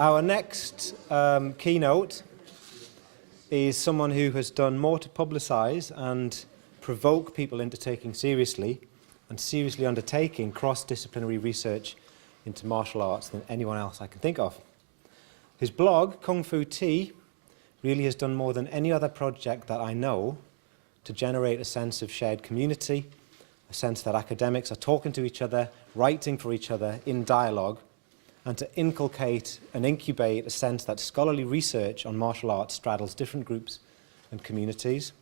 Our next keynote is someone who has done more to publicize and provoke people into taking seriously and seriously undertaking cross-disciplinary research into martial arts than anyone else I can think of. His blog, Kung Fu Tea, really has done more than any other project that I know to generate a sense of shared community, a sense that academics are talking to each other, writing for each other in dialogue, and to inculcate and incubate a sense that scholarly research on martial arts straddles different groups and communities.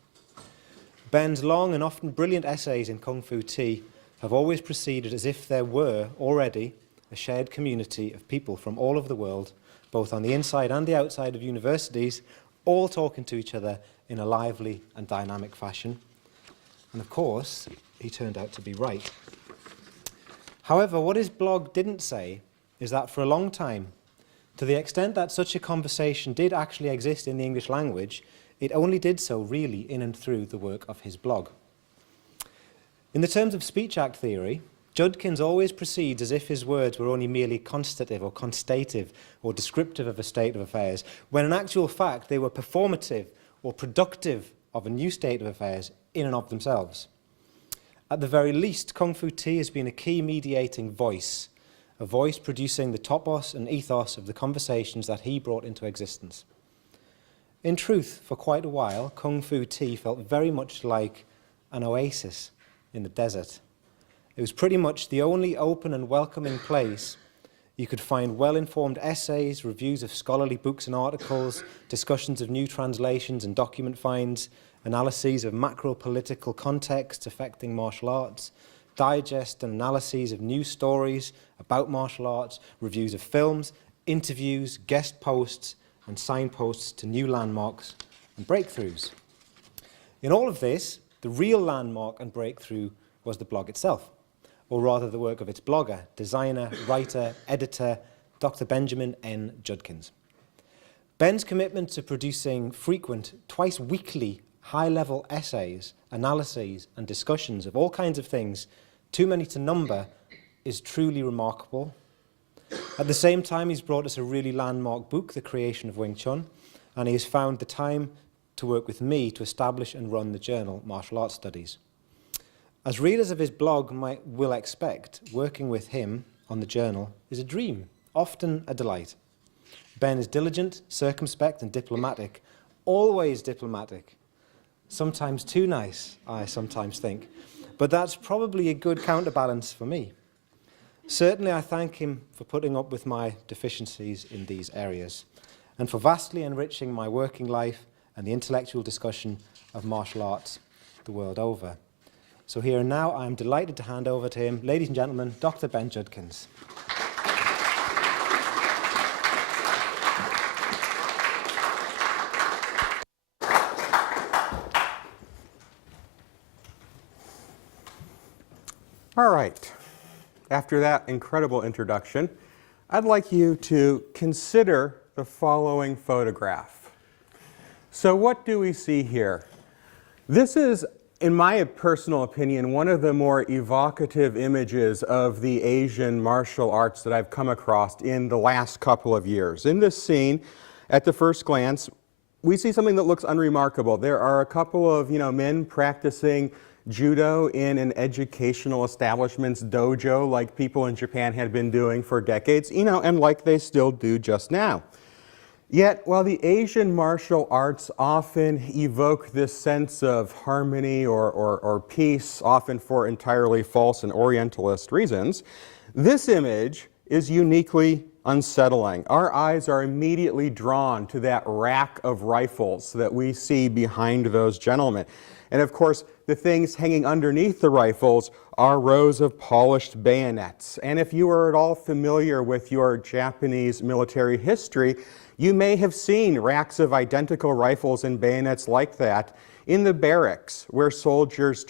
Ben's long and often brilliant essays in Kung Fu Tea have always proceeded as if there were already a shared community of people from all over the world, both on the inside and the outside of universities, all talking to each other in a lively and dynamic fashion. And of course, he turned out to be right. However, what his blog didn't say is that for a long time, to the extent that such a conversation did actually exist in the English language, it only did so really in and through the work of his blog. In the terms of speech act theory, Judkins always proceeds as if his words were only merely constative or constative or descriptive of a state of affairs, when in actual fact they were performative or productive of a new state of affairs in and of themselves. At the very least, Kung Fu Tea has been a key mediating voice, a voice producing the topos and ethos of the conversations that he brought into existence. In truth, for quite a while, Kung Fu Tea felt very much like an oasis in the desert. It was pretty much the only open and welcoming place you could find well-informed essays, reviews of scholarly books and articles, discussions of new translations and document finds, analyses of macro-political contexts affecting martial arts, digest and analyses of news stories about martial arts, reviews of films, interviews, guest posts, and signposts to new landmarks and breakthroughs. In all of this, the real landmark and breakthrough was the blog itself, or rather the work of its blogger, designer, writer, editor, Dr. Benjamin N. Judkins. Ben's commitment to producing frequent, twice-weekly, high-level essays, analyses, and discussions of all kinds of things, too many to number, is truly remarkable. At the same time, he's brought us a really landmark book, The Creation of Wing Chun, and he has found the time to work with me to establish and run the journal Martial Arts Studies. As readers of his blog will expect, working with him on the journal is a dream, often a delight. Ben is diligent, circumspect, and diplomatic, always diplomatic. Sometimes too nice, I sometimes think, but that's probably a good counterbalance for me. Certainly, I thank him for putting up with my deficiencies in these areas and for vastly enriching my working life and the intellectual discussion of martial arts the world over. So here and now, I'm delighted to hand over to him, ladies and gentlemen, Dr. Ben Judkins. All right. After that incredible introduction, I'd like you to consider the following photograph. So what do we see here? This is, in my personal opinion, one of the more evocative images of the Asian martial arts that I've come across in the last couple of years. In this scene, at the first glance, we see something that looks unremarkable. There are a couple of men practicing judo in an educational establishment's dojo like people in Japan had been doing for decades, and like they still do just now. Yet, while the Asian martial arts often evoke this sense of harmony or peace, often for entirely false and Orientalist reasons, this image is uniquely unsettling. Our eyes are immediately drawn to that rack of rifles that we see behind those gentlemen. And of course, the things hanging underneath the rifles are rows of polished bayonets. And if you are at all familiar with your Japanese military history, you may have seen racks of identical rifles and bayonets like that in the barracks where soldiers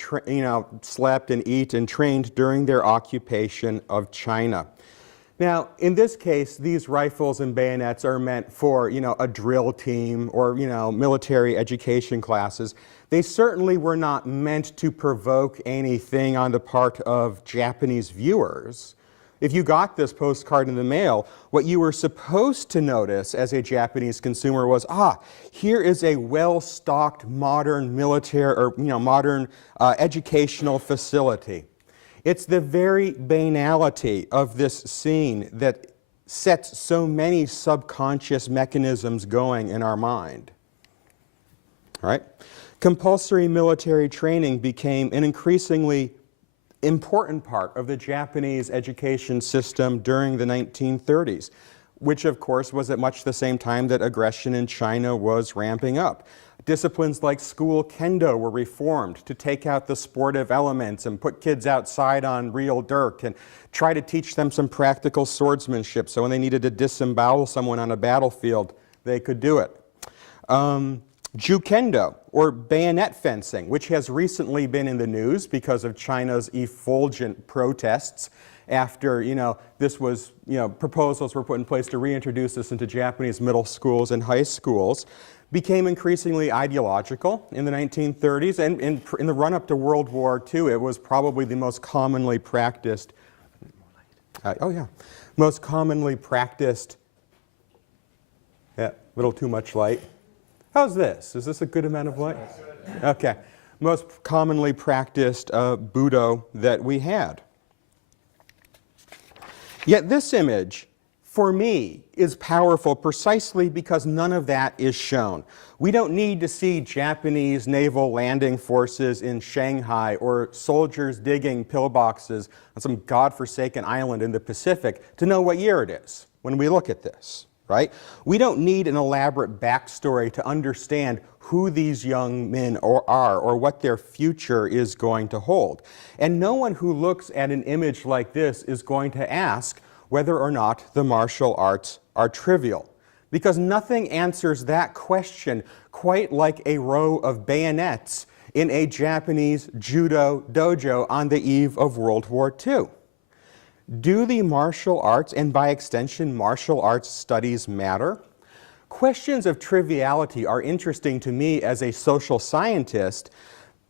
slept and ate and trained during their occupation of China. Now, in this case, these rifles and bayonets are meant for, a drill team or, military education classes. They certainly were not meant to provoke anything on the part of Japanese viewers. If you got this postcard in the mail, what you were supposed to notice as a Japanese consumer was, here is a well-stocked modern military or modern educational facility. It's the very banality of this scene that sets so many subconscious mechanisms going in our mind. All right? Compulsory military training became an increasingly important part of the Japanese education system during the 1930s, which of course was at much the same time that aggression in China was ramping up. Disciplines like school kendo were reformed to take out the sportive elements and put kids outside on real dirt and try to teach them some practical swordsmanship so when they needed to disembowel someone on a battlefield, they could do it. Jukendo, or bayonet fencing, which has recently been in the news because of China's effulgent protests after, this was, proposals were put in place to reintroduce this into Japanese middle schools and high schools, became increasingly ideological in the 1930s, and in the run-up to World War II, it was probably the most commonly practiced, most commonly practiced, little too much light. How's this? Is this a good amount of light? Okay. Most commonly practiced Budo that we had. Yet this image, for me, is powerful precisely because none of that is shown. We don't need to see Japanese naval landing forces in Shanghai or soldiers digging pillboxes on some godforsaken island in the Pacific to know what year it is when we look at this. Right? We don't need an elaborate backstory to understand who these young men are or what their future is going to hold. And no one who looks at an image like this is going to ask whether or not the martial arts are trivial, because nothing answers that question quite like a row of bayonets in a Japanese judo dojo on the eve of World War II. Do the martial arts, and by extension martial arts studies, matter? Questions of triviality are interesting to me as a social scientist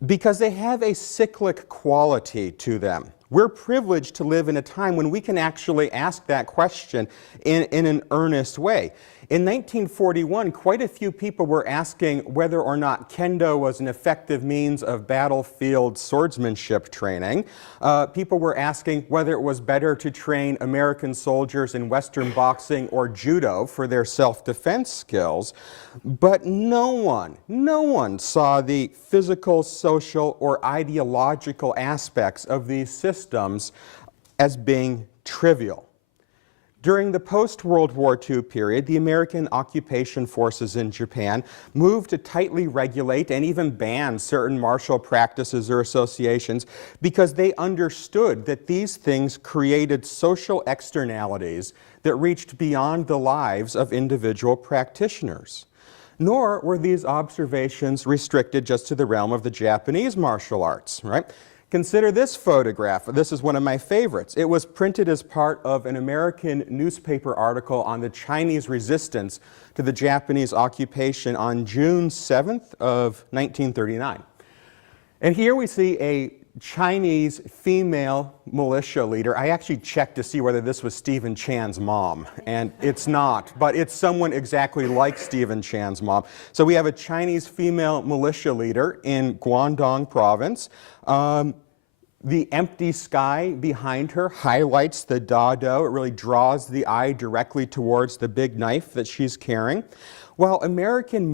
because they have a cyclic quality to them. We're privileged to live in a time when we can actually ask that question in an earnest way. In 1941, quite a few people were asking whether or not kendo was an effective means of battlefield swordsmanship training. People were asking whether it was better to train American soldiers in Western boxing or judo for their self-defense skills. But no one saw the physical, social, or ideological aspects of these systems as being trivial. During the post-World War II period, the American occupation forces in Japan moved to tightly regulate and even ban certain martial practices or associations because they understood that these things created social externalities that reached beyond the lives of individual practitioners. Nor were these observations restricted just to the realm of the Japanese martial arts, right? Consider this photograph. This is one of my favorites. It was printed as part of an American newspaper article on the Chinese resistance to the Japanese occupation on June 7th of 1939. And here we see a Chinese female militia leader. I actually checked to see whether this was Stephen Chan's mom, and it's not, but it's someone exactly like Stephen Chan's mom. So we have a Chinese female militia leader in Guangdong province. The empty sky behind her highlights the dado. It really draws the eye directly towards the big knife that she's carrying. While American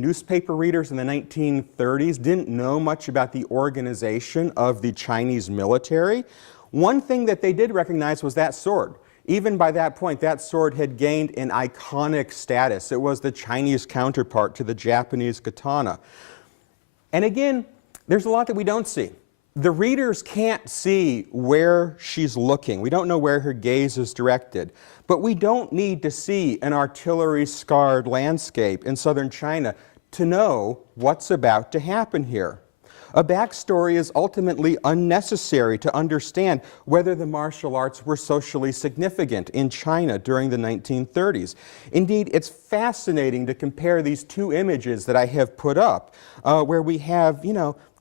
newspaper readers in the 1930s didn't know much about the organization of the Chinese military, one thing that they did recognize was that sword. Even by that point, that sword had gained an iconic status. It was the Chinese counterpart to the Japanese katana. And again, there's a lot that we don't see. The readers can't see where she's looking. We don't know where her gaze is directed. But we don't need to see an artillery-scarred landscape in southern China to know what's about to happen here. A backstory is ultimately unnecessary to understand whether the martial arts were socially significant in China during the 1930s. Indeed, it's fascinating to compare these two images that I have put up, where we have,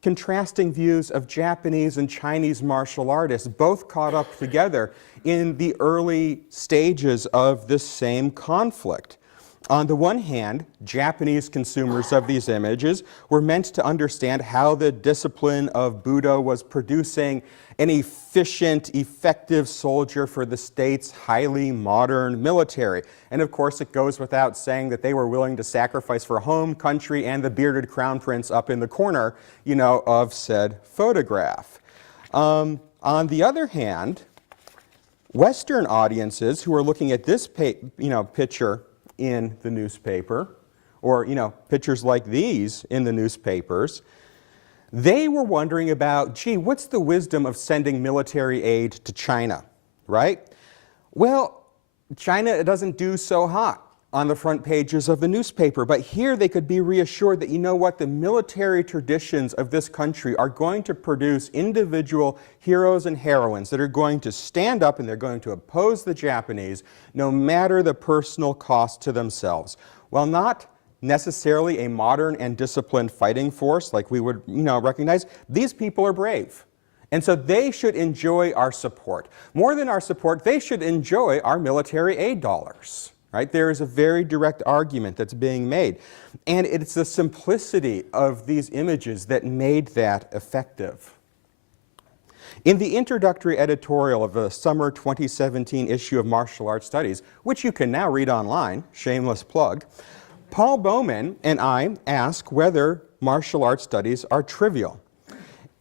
contrasting views of Japanese and Chinese martial artists, both caught up together in the early stages of this same conflict. On the one hand, Japanese consumers of these images were meant to understand how the discipline of Budo was producing an efficient, effective soldier for the state's highly modern military. And of course, it goes without saying that they were willing to sacrifice for home, country, and the bearded crown prince up in the corner, of said photograph. On the other hand, Western audiences who are looking at this picture in the newspaper, or pictures like these in the newspapers, they were wondering about, gee, what's the wisdom of sending military aid to China, right? Well, China doesn't do so hot on the front pages of the newspaper, but here they could be reassured that, the military traditions of this country are going to produce individual heroes and heroines that are going to stand up and they're going to oppose the Japanese no matter the personal cost to themselves. While not necessarily a modern and disciplined fighting force like we would recognize, these people are brave. And so they should enjoy our support. More than our support, they should enjoy our military aid dollars. Right? There is a very direct argument that's being made. And it's the simplicity of these images that made that effective. In the introductory editorial of the summer 2017 issue of Martial Arts Studies, which you can now read online, shameless plug, Paul Bowman and I ask whether martial arts studies are trivial.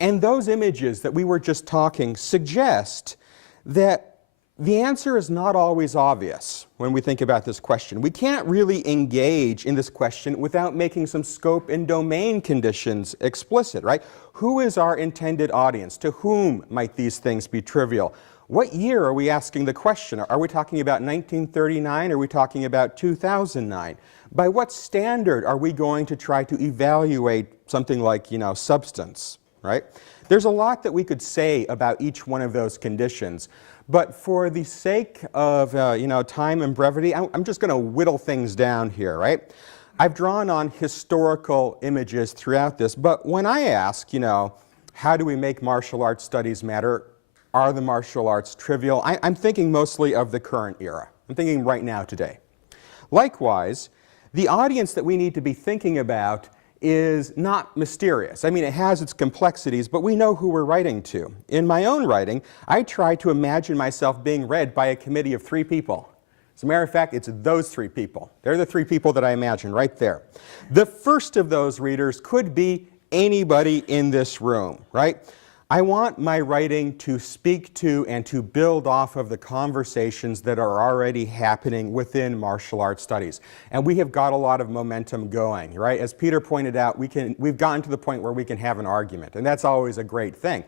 And those images that we were just talking suggest that the answer is not always obvious when we think about this question. We can't really engage in this question without making some scope and domain conditions explicit, right? Who is our intended audience? To whom might these things be trivial? What year are we asking the question? Are we talking about 1939? Are we talking about 2009? By what standard are we going to try to evaluate something like, substance, right? There's a lot that we could say about each one of those conditions. But for the sake of time and brevity, I'm just going to whittle things down here, right? I've drawn on historical images throughout this, but when I ask, how do we make martial arts studies matter? Are the martial arts trivial? I'm thinking mostly of the current era. I'm thinking right now, today. Likewise, the audience that we need to be thinking about is not mysterious. I mean, it has its complexities, but we know who we're writing to. In my own writing, I try to imagine myself being read by a committee of 3 people. As a matter of fact, it's those 3 people. They're the 3 people that I imagine right there. The first of those readers could be anybody in this room, right? I want my writing to speak to and to build off of the conversations that are already happening within martial arts studies. And we have got a lot of momentum going, right? As Peter pointed out, we've gotten to the point where we can have an argument, and that's always a great thing.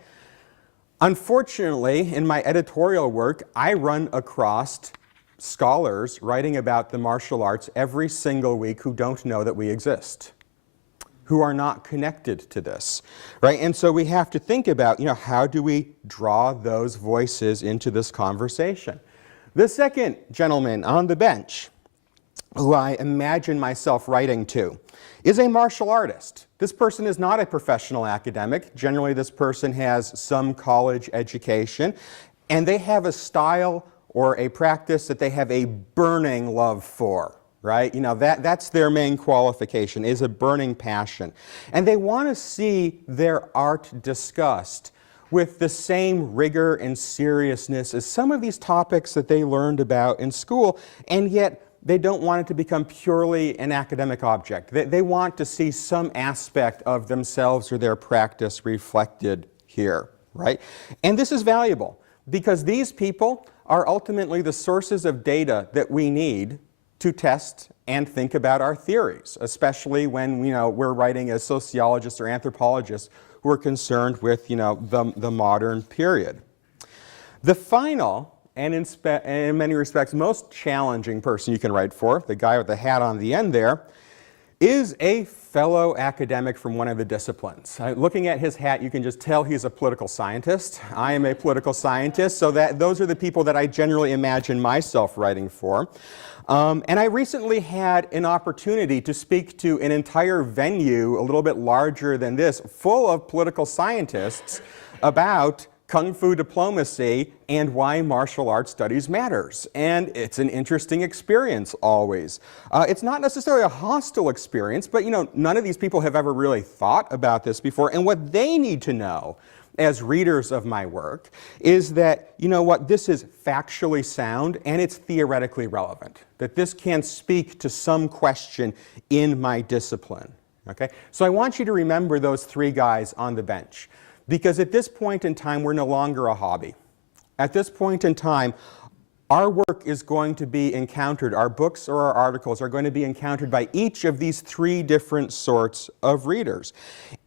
Unfortunately, in my editorial work, I run across scholars writing about the martial arts every single week who don't know that we exist, who are not connected to this, right? And so we have to think about, how do we draw those voices into this conversation? The second gentleman on the bench, who I imagine myself writing to, is a martial artist. This person is not a professional academic. Generally, this person has some college education, and they have a style or a practice that they have a burning love for. Right? That's their main qualification, is a burning passion. And they want to see their art discussed with the same rigor and seriousness as some of these topics that they learned about in school, and yet they don't want it to become purely an academic object. They want to see some aspect of themselves or their practice reflected here, right? And this is valuable because these people are ultimately the sources of data that we need to test and think about our theories, especially when we're writing as sociologists or anthropologists who are concerned with the modern period. The final, and in many respects most challenging person you can write for, the guy with the hat on the end there, is a fellow academic from one of the disciplines. Looking at his hat, you can just tell he's a political scientist. I am a political scientist, so those are the people that I generally imagine myself writing for. And I recently had an opportunity to speak to an entire venue, a little bit larger than this, full of political scientists about Kung Fu diplomacy and why martial arts studies matters. And it's an interesting experience always. It's not necessarily a hostile experience, but none of these people have ever really thought about this before. And what they need to know as readers of my work is that, this is factually sound and it's theoretically relevant. That this can speak to some question in my discipline. Okay? So I want you to remember those three guys on the bench. Because at this point in time, we're no longer a hobby. At this point in time, our work is going to be encountered, our books or our articles are going to be encountered by each of these three different sorts of readers.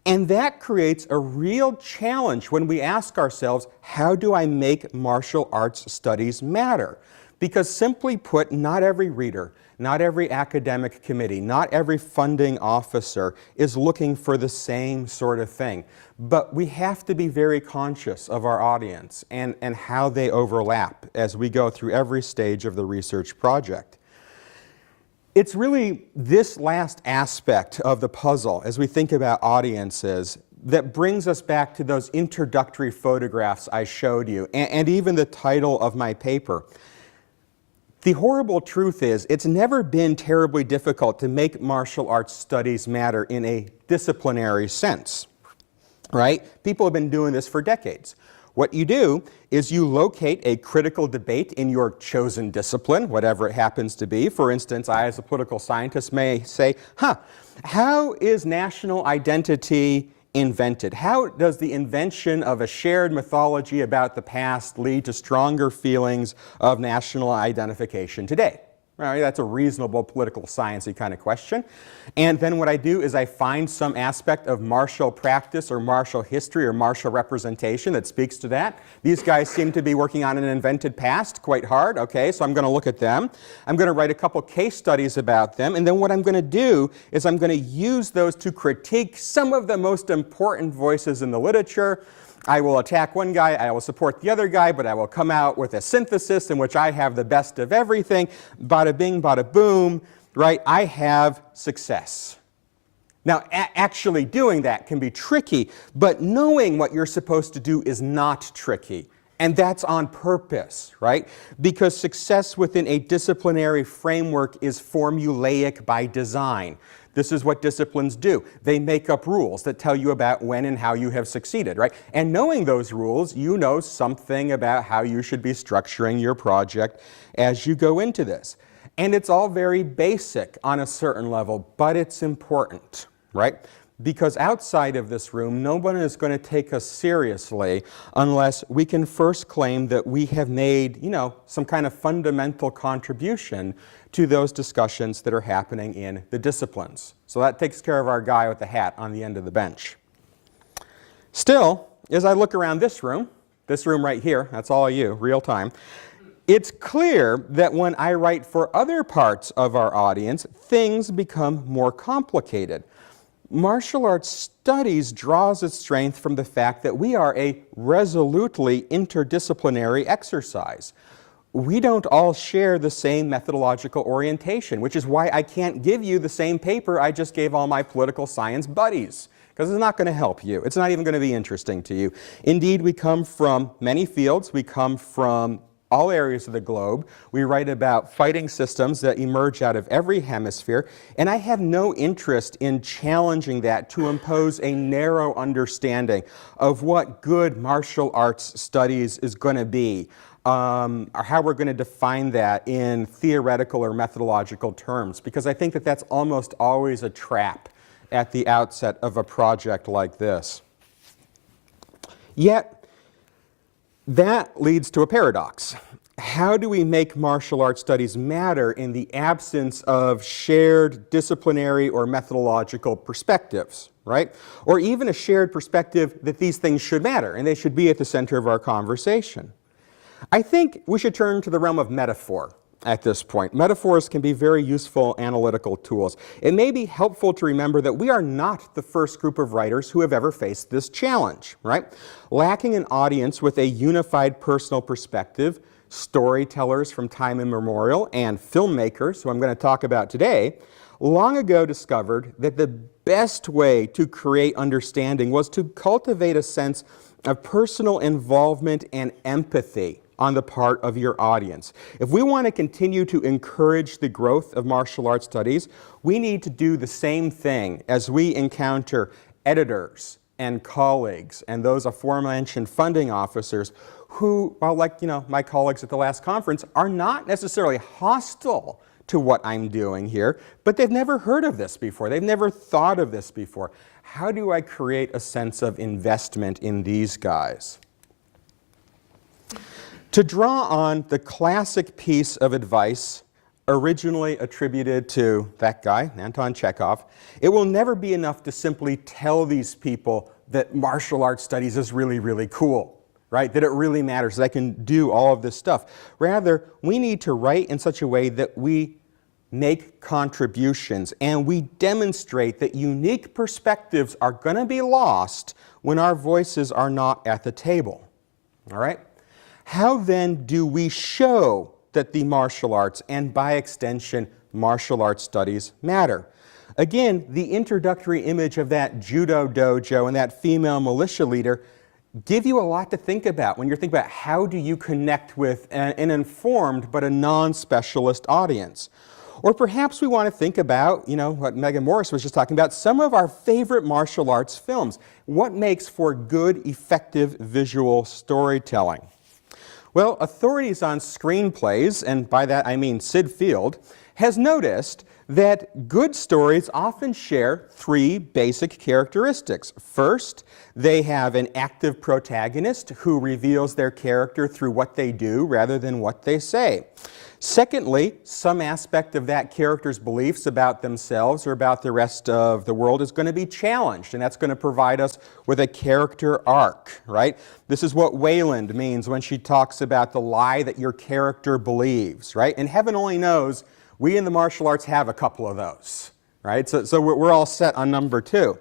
And that creates a real challenge when we ask ourselves, how do I make martial arts studies matter? Because simply put, not every reader, not every academic committee, not every funding officer is looking for the same sort of thing. But we have to be very conscious of our audience and how they overlap as we go through every stage of the research project. It's really this last aspect of the puzzle, as we think about audiences, that brings us back to those introductory photographs I showed you, and even the title of my paper. The horrible truth is, it's never been terribly difficult to make martial arts studies matter in a disciplinary sense, right? People have been doing this for decades. What you do is you locate a critical debate in your chosen discipline, whatever it happens to be. For instance, I as a political scientist may say, how is national identity invented? How does the invention of a shared mythology about the past lead to stronger feelings of national identification today? Right, that's a reasonable political science-y kind of question. And then what I do is I find some aspect of martial practice or martial history or martial representation that speaks to that. These guys seem to be working on an invented past quite hard. Okay, so I'm going to look at them. I'm going to write a couple case studies about them. And then what I'm going to do is I'm going to use those to critique some of the most important voices in the literature. I will attack one guy, I will support the other guy, but I will come out with a synthesis in which I have the best of everything. Bada bing, bada boom, right? I have success. Now, actually doing that can be tricky, but knowing what you're supposed to do is not tricky. And that's on purpose, right? Because success within a disciplinary framework is formulaic by design. This is what disciplines do. They make up rules that tell you about when and how you have succeeded, right? And knowing those rules, you know something about how you should be structuring your project as you go into this. And it's all very basic on a certain level, but it's important, right? Because outside of this room, no one is going to take us seriously unless we can first claim that we have made, some kind of fundamental contribution to those discussions that are happening in the disciplines. So that takes care of our guy with the hat on the end of the bench. Still, as I look around this room right here, that's all you, real time, it's clear that when I write for other parts of our audience, things become more complicated. Martial arts studies draws its strength from the fact that we are a resolutely interdisciplinary exercise. We don't all share the same methodological orientation, which is why I can't give you the same paper I just gave all my political science buddies, because it's not going to help you. It's not even going to be interesting to you. Indeed, we come from many fields. We come from all areas of the globe. We write about fighting systems that emerge out of every hemisphere, and I have no interest in challenging that to impose a narrow understanding of what good martial arts studies is going to be, or how we're going to define that in theoretical or methodological terms, because I think that that's almost always a trap at the outset of a project like this. Yet, that leads to a paradox. How do we make martial arts studies matter in the absence of shared disciplinary or methodological perspectives, right? Or even a shared perspective that these things should matter and they should be at the center of our conversation. I think we should turn to the realm of metaphor at this point. Metaphors can be very useful analytical tools. It may be helpful to remember that we are not the first group of writers who have ever faced this challenge, right? Lacking an audience with a unified personal perspective, storytellers from time immemorial and filmmakers, who I'm going to talk about today, long ago discovered that the best way to create understanding was to cultivate a sense of personal involvement and empathy on the part of your audience. If we want to continue to encourage the growth of martial arts studies, we need to do the same thing as we encounter editors and colleagues and those aforementioned funding officers who, well, like my colleagues at the last conference, are not necessarily hostile to what I'm doing here, but they've never heard of this before. They've never thought of this before. How do I create a sense of investment in these guys? To draw on the classic piece of advice originally attributed to that guy, Anton Chekhov, it will never be enough to simply tell these people that martial arts studies is really, really cool, right? That it really matters, that I can do all of this stuff. Rather, we need to write in such a way that we make contributions and we demonstrate that unique perspectives are going to be lost when our voices are not at the table, all right? How then do we show that the martial arts, and by extension, martial arts studies, matter? Again, the introductory image of that judo dojo and that female militia leader give you a lot to think about when you're thinking about how do you connect with an informed but a non-specialist audience. Or perhaps we want to think about, what Megan Morris was just talking about, some of our favorite martial arts films. What makes for good, effective visual storytelling? Well, authorities on screenplays, and by that I mean Sid Field, has noticed that good stories often share three basic characteristics. First, they have an active protagonist who reveals their character through what they do rather than what they say. Secondly, some aspect of that character's beliefs about themselves or about the rest of the world is going to be challenged, and that's going to provide us with a character arc, right? This is what Wayland means when she talks about the lie that your character believes, right? And heaven only knows we in the martial arts have a couple of those, right? So we're all set on number 2.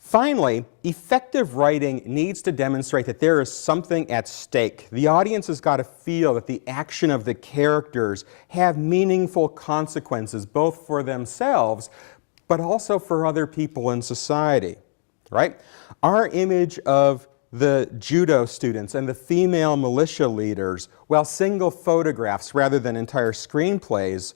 Finally, effective writing needs to demonstrate that there is something at stake. The audience has got to feel that the action of the characters have meaningful consequences, both for themselves, but also for other people in society, right? Our image of the judo students and the female militia leaders, while single photographs rather than entire screenplays,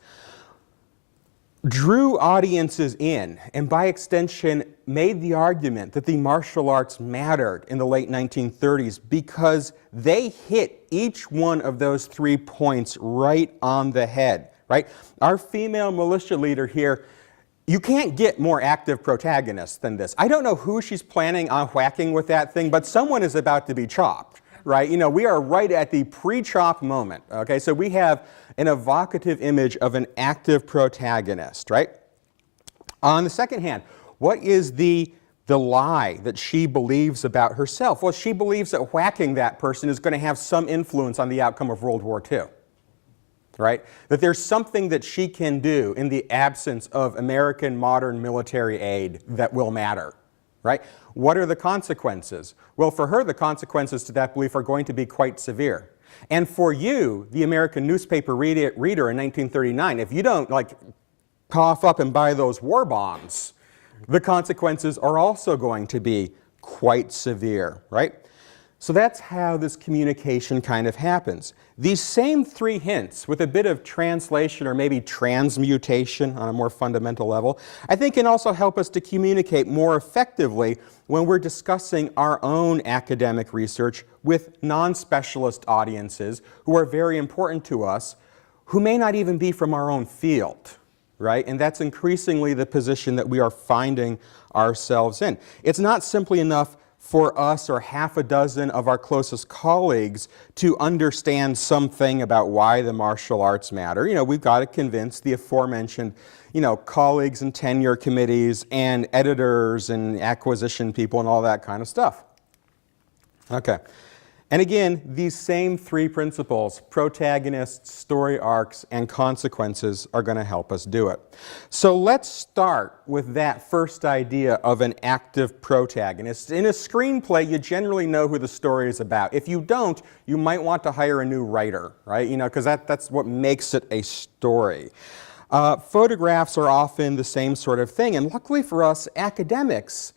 drew audiences in, and by extension made the argument that the martial arts mattered in the late 1930s because they hit each one of those 3 points right on the head, right? Our female militia leader here, you can't get more active protagonists than this. I don't know who she's planning on whacking with that thing, but someone is about to be chopped, right? We are right at the pre-chop moment, okay? So we have an evocative image of an active protagonist, right? On the second hand, what is the lie that she believes about herself? Well, she believes that whacking that person is going to have some influence on the outcome of World War II, right? That there's something that she can do in the absence of American modern military aid that will matter, right? What are the consequences? Well, for her, the consequences to that belief are going to be quite severe. And for you, the American newspaper reader in 1939, if you don't cough up and buy those war bonds, the consequences are also going to be quite severe, right? So that's how this communication kind of happens. These same 3 hints, with a bit of translation or maybe transmutation on a more fundamental level, I think can also help us to communicate more effectively when we're discussing our own academic research with non-specialist audiences who are very important to us, who may not even be from our own field, right? And that's increasingly the position that we are finding ourselves in. It's not simply enough for us or half a dozen of our closest colleagues to understand something about why the martial arts matter. We've got to convince the aforementioned, colleagues and tenure committees and editors and acquisition people and all that kind of stuff. Okay. And again, these same three principles, protagonists, story arcs, and consequences, are going to help us do it. So let's start with that first idea of an active protagonist. In a screenplay, you generally know who the story is about. If you don't, you might want to hire a new writer, right? You know, because that's what makes it a story. Photographs are often the same sort of thing, and luckily for us, academics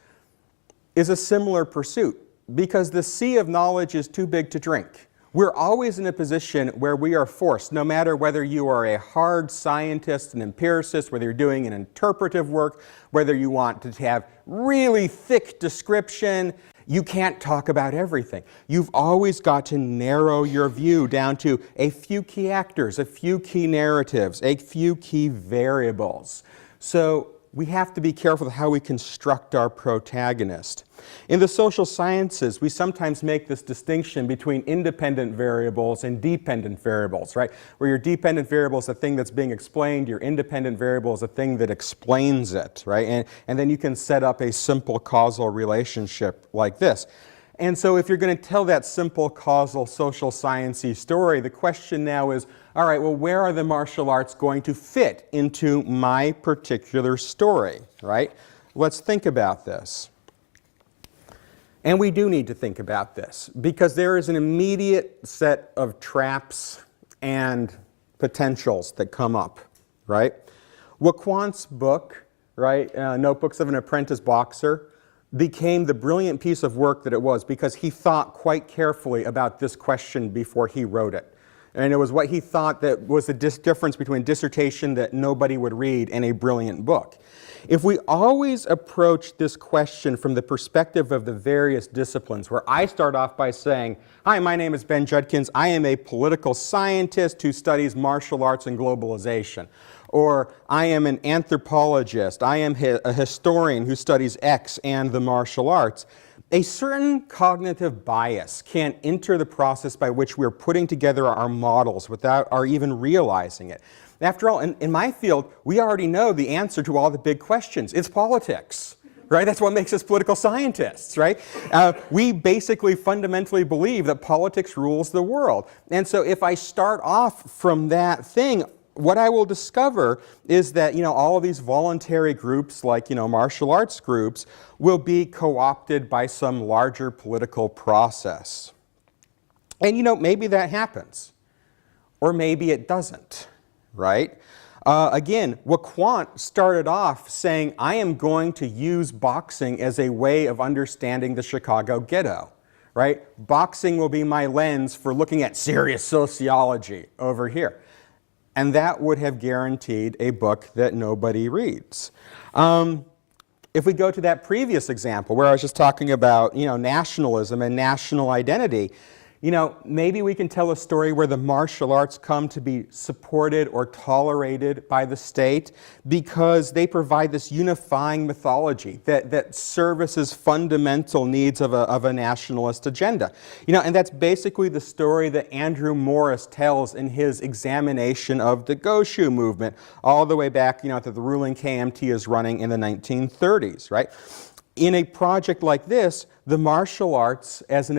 is a similar pursuit, because the sea of knowledge is too big to drink. We're always in a position where we are forced, no matter whether you are a hard scientist, an empiricist, whether you're doing an interpretive work, whether you want to have really thick description, you can't talk about everything. You've always got to narrow your view down to a few key actors, a few key narratives, a few key variables. So we have to be careful how we construct our protagonist. In the social sciences, we sometimes make this distinction between independent variables and dependent variables, right? Where your dependent variable is a thing that's being explained, your independent variable is a thing that explains it, right? And then you can set up a simple causal relationship like this. And so if you're going to tell that simple causal social science-y story, the question now is, all right, well, where are the martial arts going to fit into my particular story, right? Let's think about this. And we do need to think about this, because there is an immediate set of traps and potentials that come up, right? Waquant's book, right, Notebooks of an Apprentice Boxer, became the brilliant piece of work that it was because he thought quite carefully about this question before he wrote it. And it was what he thought that was the difference between a dissertation that nobody would read and a brilliant book. If we always approach this question from the perspective of the various disciplines, where I start off by saying, hi, my name is Ben Judkins, I am a political scientist who studies martial arts and globalization. Or I am an anthropologist, I am a historian who studies X and the martial arts. A certain cognitive bias can enter the process by which we're putting together our models without our even realizing it. After all, in my field, we already know the answer to all the big questions. It's politics, right? That's what makes us political scientists, right? We basically fundamentally believe that politics rules the world. And so if I start off from that thing, what I will discover is that, you know, all of these voluntary groups, like, you know, martial arts groups, will be co-opted by some larger political process. And, you know, maybe that happens, or maybe it doesn't, right? Again, Waquant started off saying, I am going to use boxing as a way of understanding the Chicago ghetto, right? Boxing will be my lens for looking at serious sociology over here. And that would have guaranteed a book that nobody reads. If we go to that previous example where I was just talking about, you know, nationalism and national identity, you know, maybe we can tell a story where the martial arts come to be supported or tolerated by the state because they provide this unifying mythology that services fundamental needs of a nationalist agenda. You know, and that's basically the story that Andrew Morris tells in his examination of the Goshu movement, all the way back, you know, that the ruling KMT is running in the 1930s, right? In a project like this, the martial arts as an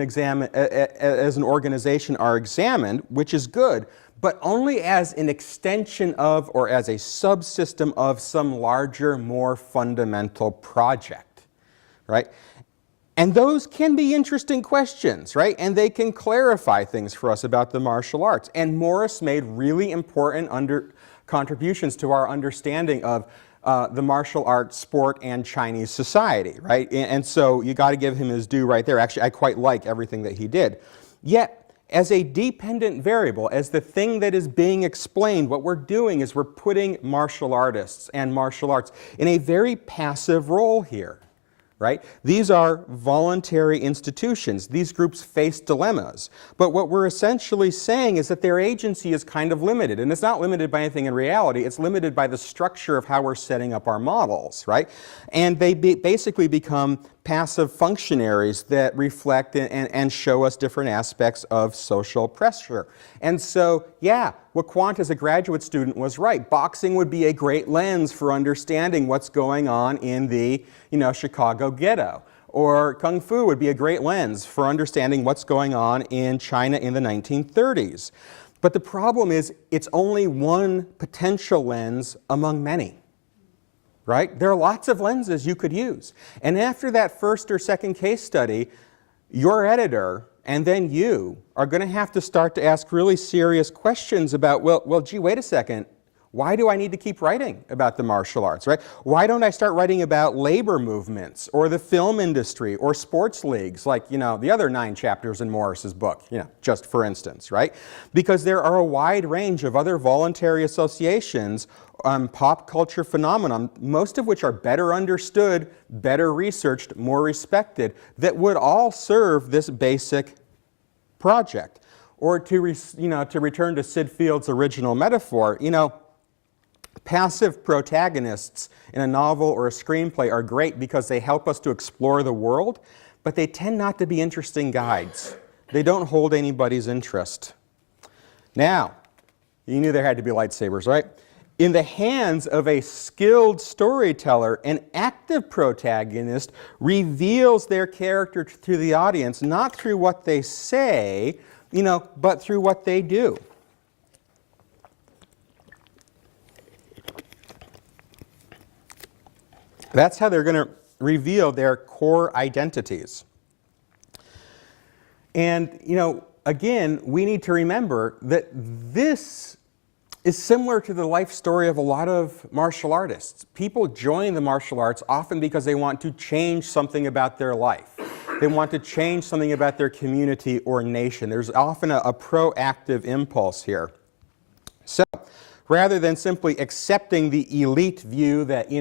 organization are examined, which is good, but only as an extension of or as a subsystem of some larger, more fundamental project, right? And those can be interesting questions, right? And they can clarify things for us about the martial arts. And Morris made really important contributions to our understanding of the martial arts, sport, and Chinese society, right? And so you got to give him his due right there. Actually, I quite like everything that he did. Yet, as a dependent variable, as the thing that is being explained, what we're doing is we're putting martial artists and martial arts in a very passive role here, right? These are voluntary institutions. These groups face dilemmas. But what we're essentially saying is that their agency is kind of limited. And it's not limited by anything in reality. It's limited by the structure of how we're setting up our models, right? And they basically become passive functionaries that reflect and show us different aspects of social pressure. And so, yeah, Waquant as a graduate student was right. Boxing would be a great lens for understanding what's going on in the, you know, Chicago ghetto. Or Kung Fu would be a great lens for understanding what's going on in China in the 1930s. But the problem is it's only one potential lens among many. Right? There are lots of lenses you could use. And after that first or second case study, your editor and then you are going to have to start to ask really serious questions about, well, gee, wait a second. Why do I need to keep writing about the martial arts, right? Why don't I start writing about labor movements or the film industry or sports leagues like, the other 9 chapters in Morris's book, just for instance, right? Because there are a wide range of other voluntary associations, pop culture phenomenon, most of which are better understood, better researched, more respected, that would all serve this basic project. Or to return to Sid Field's original metaphor, passive protagonists in a novel or a screenplay are great because they help us to explore the world, but they tend not to be interesting guides. They don't hold anybody's interest. Now, you knew there had to be lightsabers, right? In the hands of a skilled storyteller, an active protagonist reveals their character to the audience, not through what they say, but through what they do. That's how they're going to reveal their core identities. And, again, we need to remember that this is similar to the life story of a lot of martial artists. People join the martial arts often because they want to change something about their life. They want to change something about their community or nation. There's often a proactive impulse here. So, rather than simply accepting the elite view that,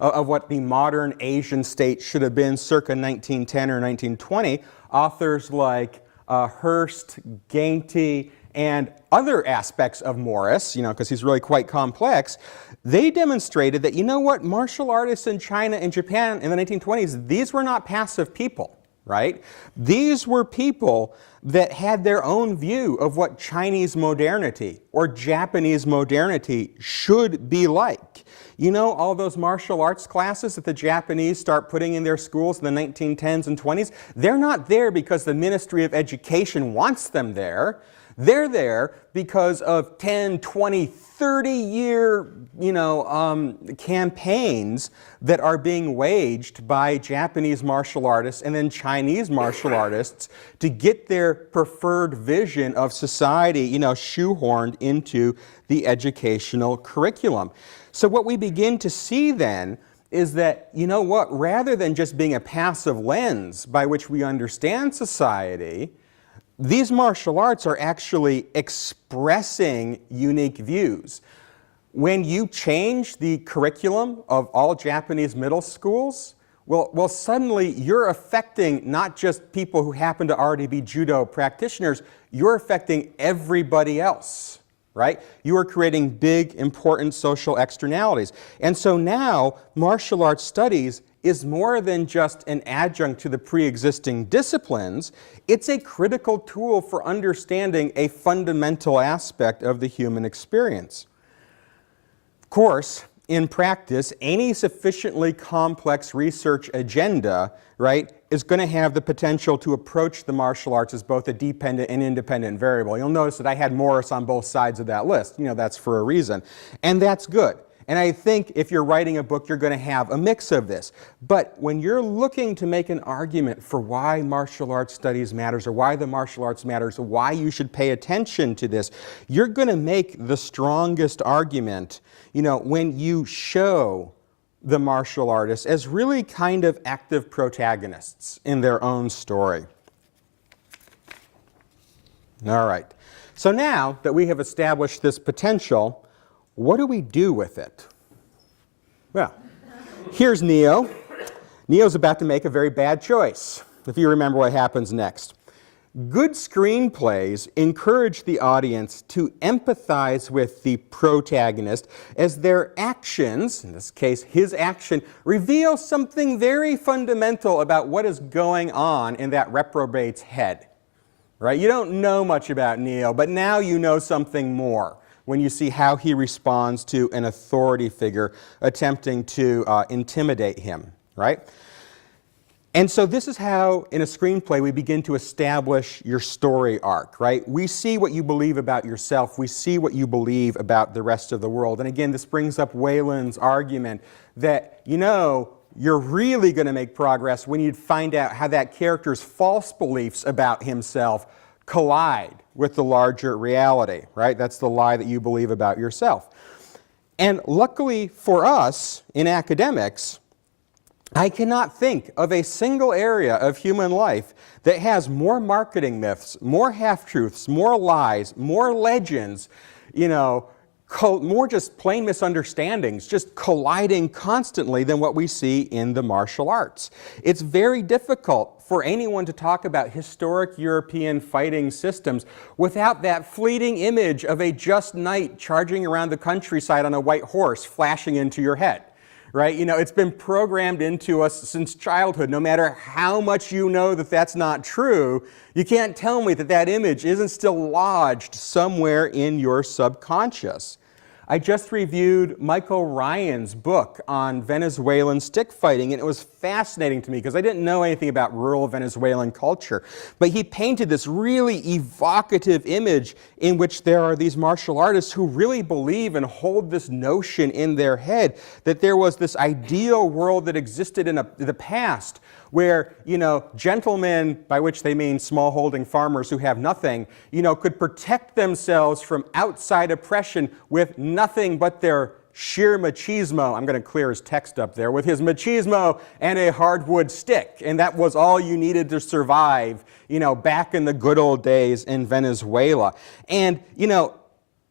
of what the modern Asian state should have been circa 1910 or 1920, authors like Hearst, Gainty, and other aspects of Morris, because he's really quite complex, they demonstrated that, martial artists in China and Japan in the 1920s, these were not passive people, right? These were people that had their own view of what Chinese modernity or Japanese modernity should be like. All those martial arts classes that the Japanese start putting in their schools in the 1910s and 20s, they're not there because the Ministry of Education wants them there. They're there because of 10, 20, 30-year, campaigns that are being waged by Japanese martial artists and then Chinese martial artists to get their preferred vision of society, shoehorned into the educational curriculum. So what we begin to see then is that, rather than just being a passive lens by which we understand society, these martial arts are actually expressing unique views. When you change the curriculum of all Japanese middle schools, well, suddenly you're affecting not just people who happen to already be judo practitioners, you're affecting everybody else, right? You are creating big, important social externalities. And so now, martial arts studies is more than just an adjunct to the pre-existing disciplines. It's a critical tool for understanding a fundamental aspect of the human experience. Of course, in practice, any sufficiently complex research agenda, right, is going to have the potential to approach the martial arts as both a dependent and independent variable. You'll notice that I had Morris on both sides of that list. That's for a reason. And that's good. And I think if you're writing a book, you're going to have a mix of this. But when you're looking to make an argument for why martial arts studies matters, or why the martial arts matters, or why you should pay attention to this, you're going to make the strongest argument, when you show the martial artists as really kind of active protagonists in their own story. All right. So now that we have established this potential, what do we do with it? Well, here's Neo. Neo's about to make a very bad choice, if you remember what happens next. Good screenplays encourage the audience to empathize with the protagonist as their actions, in this case his action, reveal something very fundamental about what is going on in that reprobate's head. Right? You don't know much about Neo, but now you know something more when you see how he responds to an authority figure attempting to intimidate him, right? And so this is how, in a screenplay, we begin to establish your story arc, right? We see what you believe about yourself. We see what you believe about the rest of the world. And again, this brings up Whelan's argument that, you know, you're really going to make progress when you find out how that character's false beliefs about himself collide with the larger reality, right? That's the lie that you believe about yourself. And luckily for us in academics, I cannot think of a single area of human life that has more marketing myths, more half-truths, more lies, more legends, you know, more just plain misunderstandings, just colliding constantly than what we see in the martial arts. It's very difficult for anyone to talk about historic European fighting systems without that fleeting image of a just knight charging around the countryside on a white horse flashing into your head. Right? You know, it's been programmed into us since childhood. No matter how much you know that that's not true, you can't tell me that that image isn't still lodged somewhere in your subconscious. I just reviewed Michael Ryan's book on Venezuelan stick fighting, and it was fascinating to me because I didn't know anything about rural Venezuelan culture. But he painted this really evocative image in which there are these martial artists who really believe and hold this notion in their head that there was this ideal world that existed in the past where, you know, gentlemen, by which they mean small-holding farmers who have nothing, you know, could protect themselves from outside oppression with nothing but their sheer machismo. I'm going to clear his text up there. With his machismo and a hardwood stick. And that was all you needed to survive, you know, back in the good old days in Venezuela. And, you know,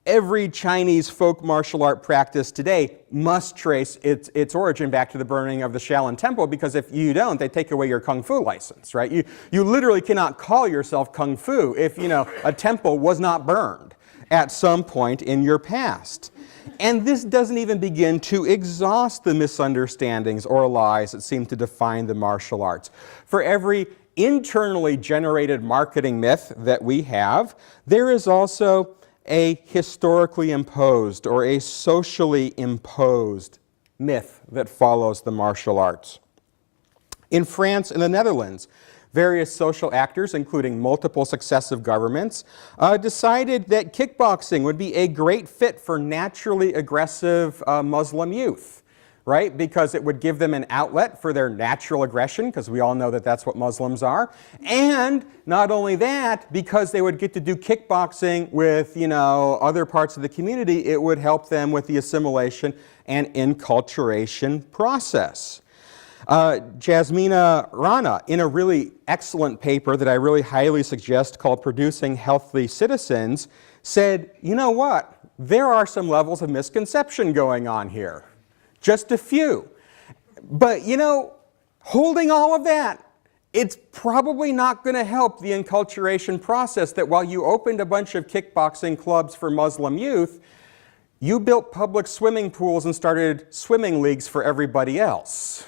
every Chinese folk martial art practice today must trace its origin back to the burning of the Shaolin Temple, because if you don't, they take away your Kung Fu license, right? You literally cannot call yourself Kung Fu if, you know, a temple was not burned at some point in your past. And this doesn't even begin to exhaust the misunderstandings or lies that seem to define the martial arts. For every internally generated marketing myth that we have, there is also a historically imposed or a socially imposed myth that follows the martial arts. In France and the Netherlands, various social actors, including multiple successive governments, decided that kickboxing would be a great fit for naturally aggressive Muslim youth. Right? Because it would give them an outlet for their natural aggression, because we all know that that's what Muslims are. And not only that, because they would get to do kickboxing with, you know, other parts of the community, it would help them with the assimilation and enculturation process. Jasmina Rana, in a really excellent paper that I really highly suggest called Producing Healthy Citizens, said, you know what? There are some levels of misconception going on here. Just a few. But, you know, holding all of that, it's probably not going to help the enculturation process that while you opened a bunch of kickboxing clubs for Muslim youth, you built public swimming pools and started swimming leagues for everybody else.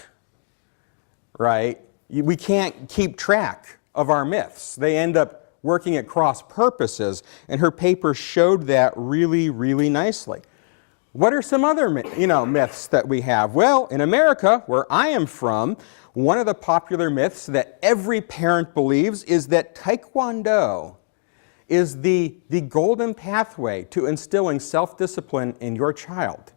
Right? We can't keep track of our myths. They end up working at cross purposes, and her paper showed that really, really nicely. What are some other, myths that we have? Well, in America, where I am from, one of the popular myths that every parent believes is that Taekwondo is the golden pathway to instilling self-discipline in your child.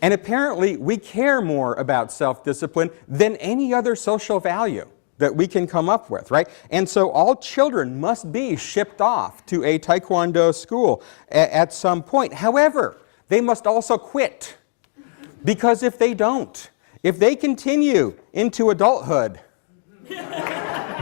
And apparently, we care more about self-discipline than any other social value that we can come up with, right? And so all children must be shipped off to a Taekwondo school at some point. However, they must also quit, because if they don't, if they continue into adulthood,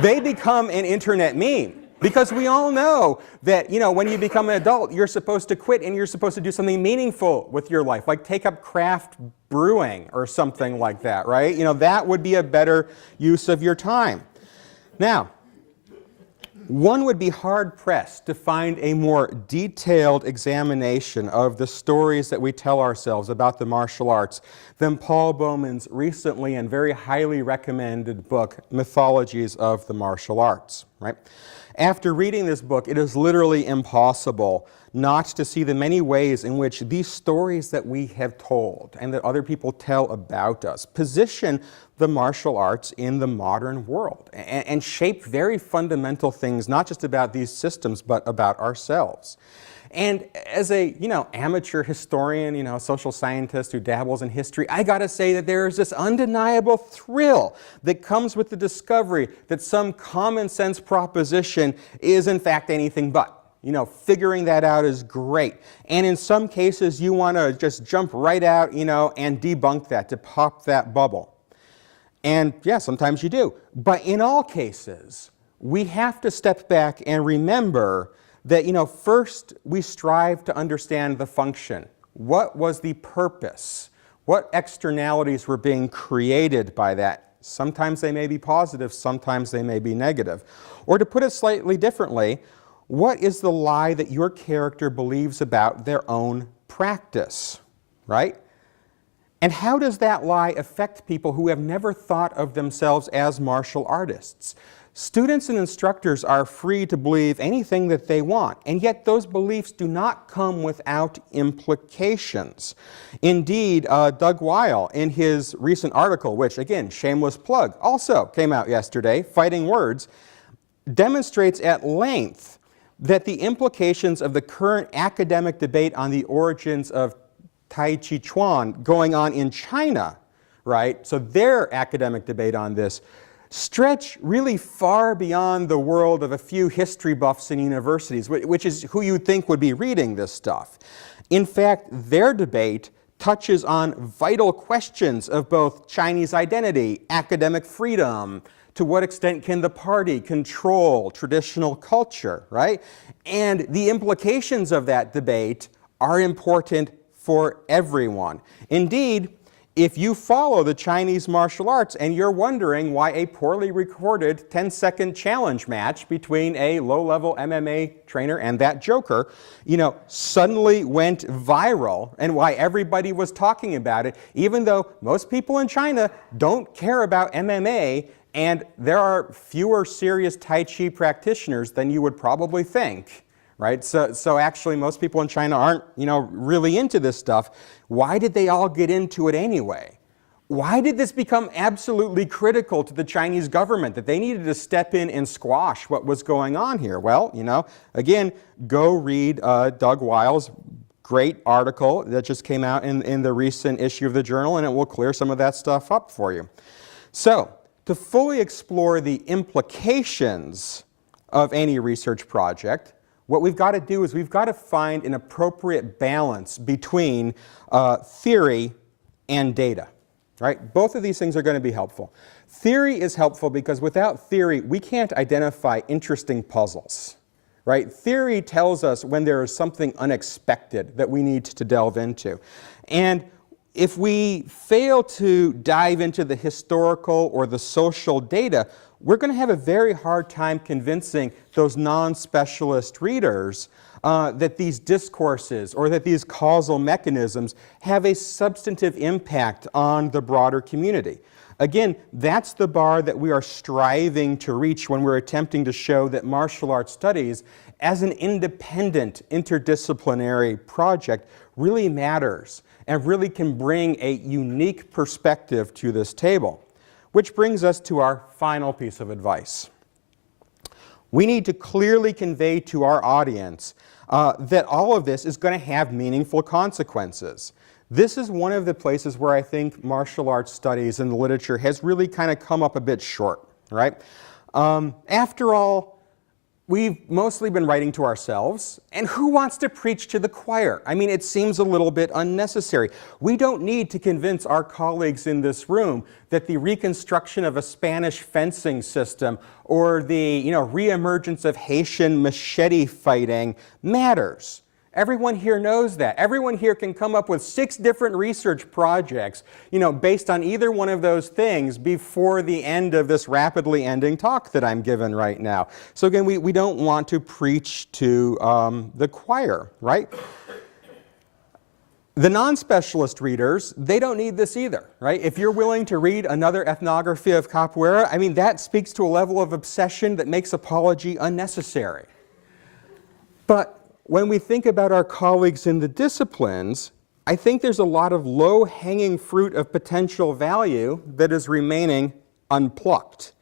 they become an internet meme. Because we all know that, you know, when you become an adult, you're supposed to quit and you're supposed to do something meaningful with your life, like take up craft brewing or something like that, right? You know, that would be a better use of your time. Now, one would be hard-pressed to find a more detailed examination of the stories that we tell ourselves about the martial arts than Paul Bowman's recently and very highly recommended book, Mythologies of the Martial Arts, right? After reading this book, it is literally impossible not to see the many ways in which these stories that we have told and that other people tell about us position the martial arts in the modern world and shape very fundamental things, not just about these systems, but about ourselves. And as a, amateur historian, social scientist who dabbles in history, I gotta say that there is this undeniable thrill that comes with the discovery that some common sense proposition is in fact anything but. Figuring that out is great. And in some cases, you want to just jump right out, and debunk that, to pop that bubble. And yeah, sometimes you do. But in all cases, we have to step back and remember that, first we strive to understand the function. What was the purpose? What externalities were being created by that? Sometimes they may be positive, sometimes they may be negative. Or to put it slightly differently, what is the lie that your character believes about their own practice, right? And how does that lie affect people who have never thought of themselves as martial artists? Students and instructors are free to believe anything that they want, and yet those beliefs do not come without implications. Indeed, Doug Weil, in his recent article, which again, shameless plug, also came out yesterday, Fighting Words, demonstrates at length that the implications of the current academic debate on the origins of Tai Chi Chuan going on in China, right? So their academic debate on this stretch really far beyond the world of a few history buffs in universities, which is who you'd think would be reading this stuff. In fact, their debate touches on vital questions of both Chinese identity, academic freedom, to what extent can the party control traditional culture, right? And the implications of that debate are important for everyone. Indeed, if you follow the Chinese martial arts and you're wondering why a poorly recorded 10-second challenge match between a low-level MMA trainer and that joker, suddenly went viral, and why everybody was talking about it, even though most people in China don't care about MMA, and there are fewer serious Tai Chi practitioners than you would probably think, right? So actually most people in China aren't, really into this stuff. Why did they all get into it anyway? Why did this become absolutely critical to the Chinese government that they needed to step in and squash what was going on here? Well, again, go read Doug Weil's great article that just came out in the recent issue of the journal, and it will clear some of that stuff up for you. So, to fully explore the implications of any research project, what we've got to do is we've got to find an appropriate balance between theory and data, right? Both of these things are going to be helpful. Theory is helpful because without theory, we can't identify interesting puzzles, right? Theory tells us when there is something unexpected that we need to delve into. And if we fail to dive into the historical or the social data, we're going to have a very hard time convincing those non-specialist readers that these discourses or that these causal mechanisms have a substantive impact on the broader community. Again, that's the bar that we are striving to reach when we're attempting to show that martial arts studies as an independent interdisciplinary project really matters and really can bring a unique perspective to this table. Which brings us to our final piece of advice. We need to clearly convey to our audience that all of this is going to have meaningful consequences. This is one of the places where I think martial arts studies in the literature has really kind of come up a bit short, right? After all, we've mostly been writing to ourselves, and who wants to preach to the choir? I mean, it seems a little bit unnecessary. We don't need to convince our colleagues in this room that the reconstruction of a Spanish fencing system or the reemergence of Haitian machete fighting matters. Everyone here knows that. Everyone here can come up with 6 different research projects, based on either one of those things before the end of this rapidly ending talk that I'm giving right now. So again, we don't want to preach to the choir, right? The non-specialist readers, they don't need this either, right? If you're willing to read another ethnography of capoeira, I mean, that speaks to a level of obsession that makes apology unnecessary. But when we think about our colleagues in the disciplines, I think there's a lot of low-hanging fruit of potential value that is remaining unplucked.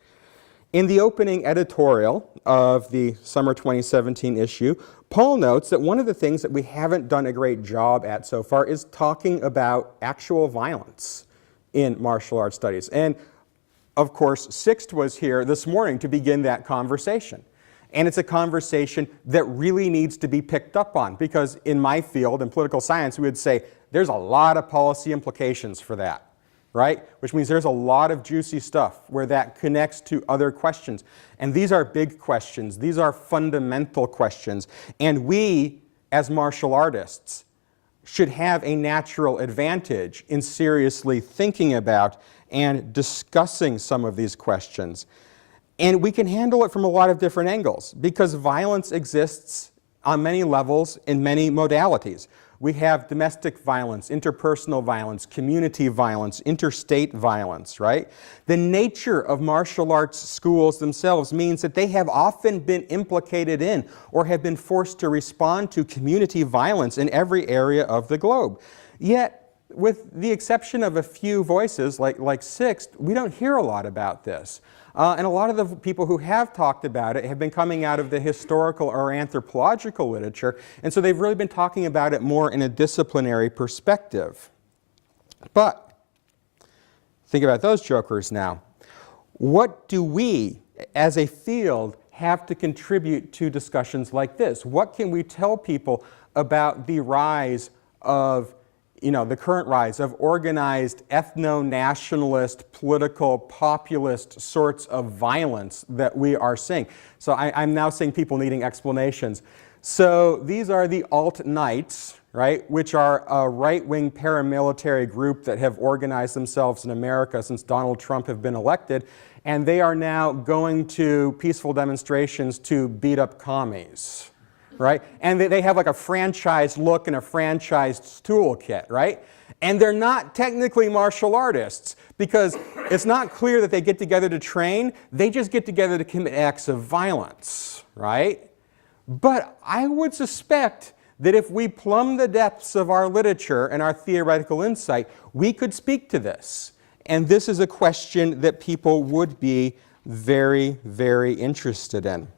In the opening editorial of the summer 2017 issue, Paul notes that one of the things that we haven't done a great job at so far is talking about actual violence in martial arts studies. And of course, Sixt was here this morning to begin that conversation. And it's a conversation that really needs to be picked up on, because in my field, in political science, we would say there's a lot of policy implications for that, right? Which means there's a lot of juicy stuff where that connects to other questions. And these are big questions. These are fundamental questions. And we, as martial artists, should have a natural advantage in seriously thinking about and discussing some of these questions. And we can handle it from a lot of different angles, because violence exists on many levels in many modalities. We have domestic violence, interpersonal violence, community violence, interstate violence, right? The nature of martial arts schools themselves means that they have often been implicated in or have been forced to respond to community violence in every area of the globe. Yet, with the exception of a few voices like Sixt, we don't hear a lot about this. And a lot of the people who have talked about it have been coming out of the historical or anthropological literature, and so they've really been talking about it more in a disciplinary perspective. But think about those jokers now. What do we, as a field, have to contribute to discussions like this? What can we tell people about the rise of the current rise of organized ethno-nationalist, political, populist sorts of violence that we are seeing? So I'm now seeing people needing explanations. So these are the alt-knights, right, which are a right-wing paramilitary group that have organized themselves in America since Donald Trump have been elected, and they are now going to peaceful demonstrations to beat up commies. Right? And they have like a franchised look and a franchised toolkit, right? And they're not technically martial artists, because it's not clear that they get together to train. They just get together to commit acts of violence, right? But I would suspect that if we plumb the depths of our literature and our theoretical insight, we could speak to this. And this is a question that people would be very, very interested in.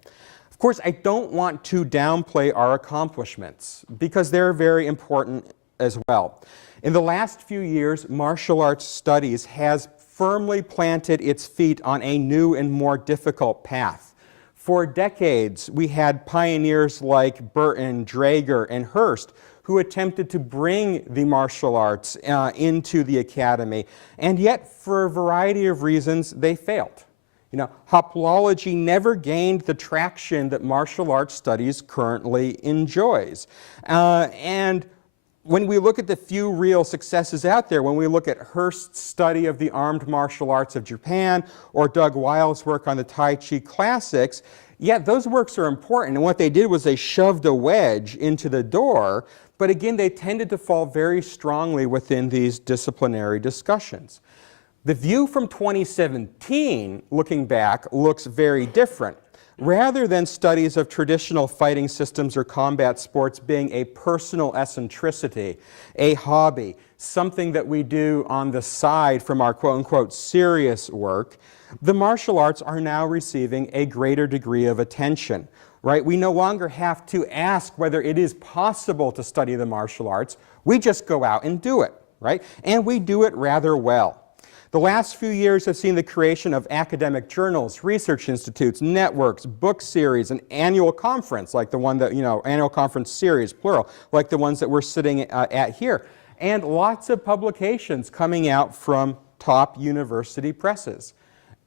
Of course, I don't want to downplay our accomplishments, because they're very important as well. In the last few years, martial arts studies has firmly planted its feet on a new and more difficult path. For decades, we had pioneers like Burton, Draeger, and Hurst who attempted to bring the martial arts into the academy, and yet, for a variety of reasons, they failed. Hoplology never gained the traction that martial arts studies currently enjoys. And when we look at the few real successes out there, when we look at Hurst's study of the armed martial arts of Japan, or Doug Weil's work on the Tai Chi classics, those works are important. And what they did was they shoved a wedge into the door, but again, they tended to fall very strongly within these disciplinary discussions. The view from 2017, looking back, looks very different. Rather than studies of traditional fighting systems or combat sports being a personal eccentricity, a hobby, something that we do on the side from our quote-unquote serious work, the martial arts are now receiving a greater degree of attention. Right? We no longer have to ask whether it is possible to study the martial arts. We just go out and do it, right? And we do it rather well. The last few years have seen the creation of academic journals, research institutes, networks, book series, an annual conference like the one that, annual conference series, plural, like the ones that we're sitting at here, and lots of publications coming out from top university presses.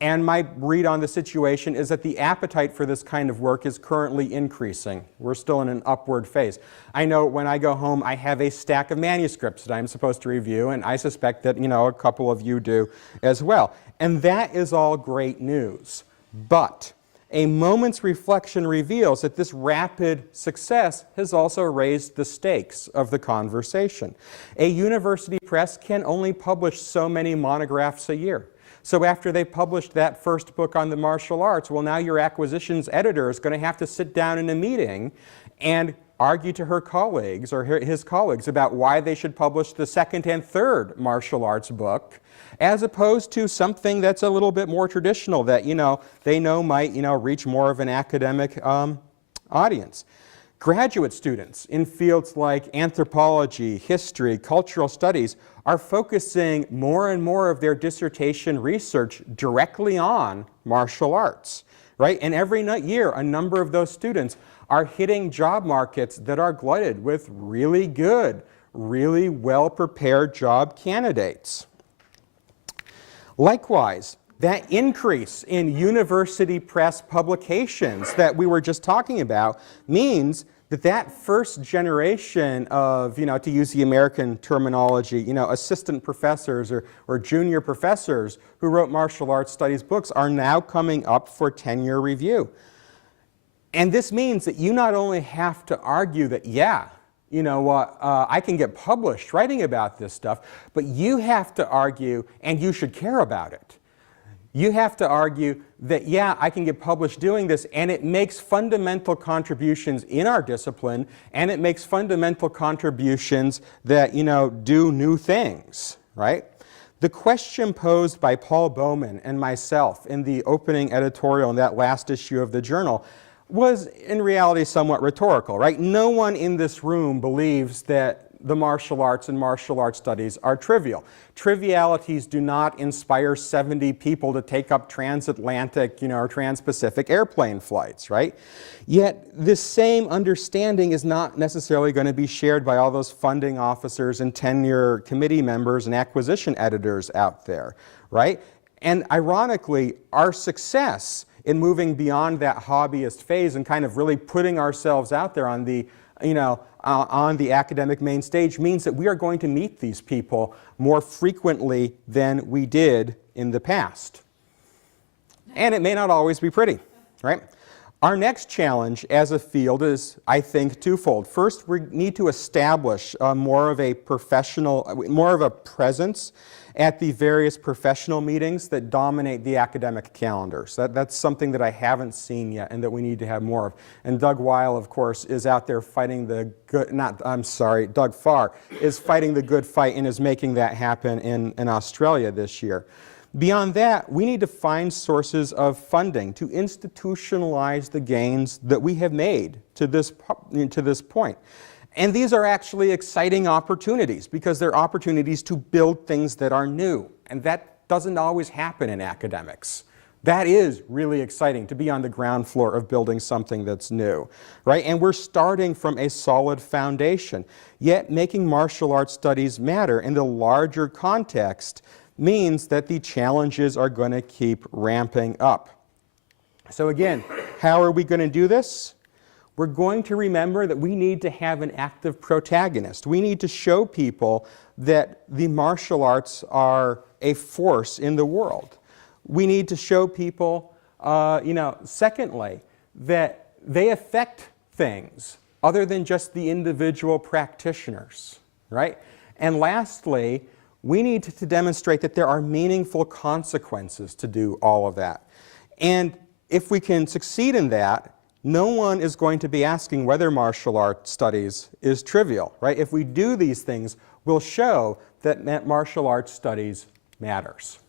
And my read on the situation is that the appetite for this kind of work is currently increasing. We're still in an upward phase. I know when I go home, I have a stack of manuscripts that I'm supposed to review, and I suspect that, a couple of you do as well. And that is all great news. But a moment's reflection reveals that this rapid success has also raised the stakes of the conversation. A university press can only publish so many monographs a year. So after they published that first book on the martial arts, well, now your acquisitions editor is going to have to sit down in a meeting and argue to her colleagues or his colleagues about why they should publish the second and third martial arts book, as opposed to something that's a little bit more traditional that, they know might, reach more of an academic audience. Graduate students in fields like anthropology, history, cultural studies are focusing more and more of their dissertation research directly on martial arts, right? And every year, a number of those students are hitting job markets that are glutted with really good, really well-prepared job candidates. Likewise, that increase in university press publications that we were just talking about means that first generation of, to use the American terminology, assistant professors or junior professors who wrote martial arts studies books are now coming up for tenure review. And this means that you not only have to argue that, I can get published writing about this stuff, but you have to argue, and you should care about it. You have to argue that, I can get published doing this, and it makes fundamental contributions in our discipline, and it makes fundamental contributions that, do new things, right? The question posed by Paul Bowman and myself in the opening editorial in that last issue of the journal was in reality somewhat rhetorical, right? No one in this room believes that the martial arts and martial arts studies are trivial. Trivialities do not inspire 70 people to take up transatlantic, or trans-Pacific airplane flights, right? Yet this same understanding is not necessarily going to be shared by all those funding officers and tenure committee members and acquisition editors out there, right? And ironically, our success in moving beyond that hobbyist phase and kind of really putting ourselves out there on the, on the academic main stage means that we are going to meet these people more frequently than we did in the past. And it may not always be pretty, right? Our next challenge as a field is, I think, twofold. First, we need to establish more of a presence at the various professional meetings that dominate the academic calendars. That's something that I haven't seen yet and that we need to have more of. And Doug Weil, of course, is out there fighting the good, Doug Farr is fighting the good fight and is making that happen in Australia this year. Beyond that, we need to find sources of funding to institutionalize the gains that we have made to this point. And these are actually exciting opportunities because they're opportunities to build things that are new. And that doesn't always happen in academics. That is really exciting, to be on the ground floor of building something that's new, right? And we're starting from a solid foundation. Yet making martial arts studies matter in the larger context means that the challenges are going to keep ramping up. So again, how are we going to do this? We're going to remember that we need to have an active protagonist. We need to show people that the martial arts are a force in the world. We need to show people, secondly, that they affect things other than just the individual practitioners, right? And lastly, we need to demonstrate that there are meaningful consequences to do all of that. And if we can succeed in that, no one is going to be asking whether martial arts studies is trivial, right? If we do these things, we'll show that martial arts studies matters.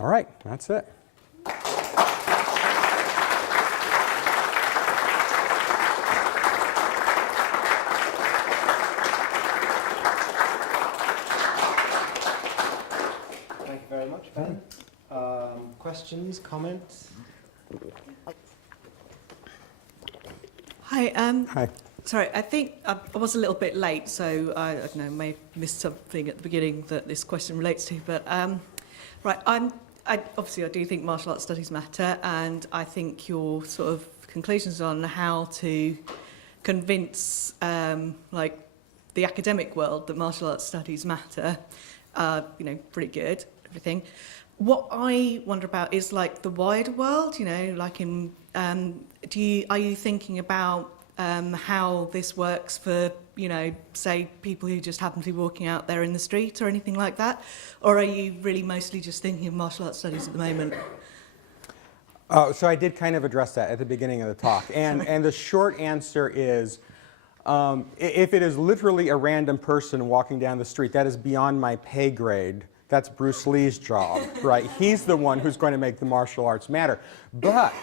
All right, that's it. Thank you very much, Ben. Questions, comments? Hi. Hi. Sorry, I think I was a little bit late, so I don't know, may have missed something at the beginning that this question relates to. But right, obviously I do think martial arts studies matter, and I think your sort of conclusions on how to convince like the academic world that martial arts studies matter are, pretty good. Everything. what I wonder about is like the wider world, you know, like in, are you thinking about how this works for, you know, say people who just happen to be walking out there in the street or anything like that? Or are you really mostly just thinking of martial arts studies at the moment? So I did kind of address that at the beginning of the talk. And the short answer is, if it is literally a random person walking down the street, that is beyond my pay grade. That's Bruce Lee's job, right? He's the one who's going to make the martial arts matter. But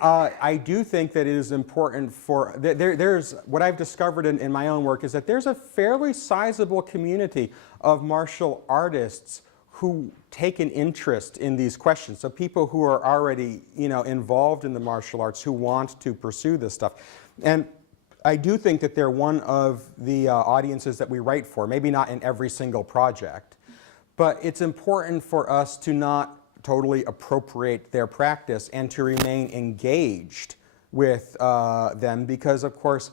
I do think that it is important for, there's, what I've discovered in my own work is that there's a fairly sizable community of martial artists who take an interest in these questions. So people who are already, you know, involved in the martial arts who want to pursue this stuff. And I do think that they're one of the audiences that we write for, maybe not in every single project, but it's important for us to not totally appropriate their practice and to remain engaged with them, because of course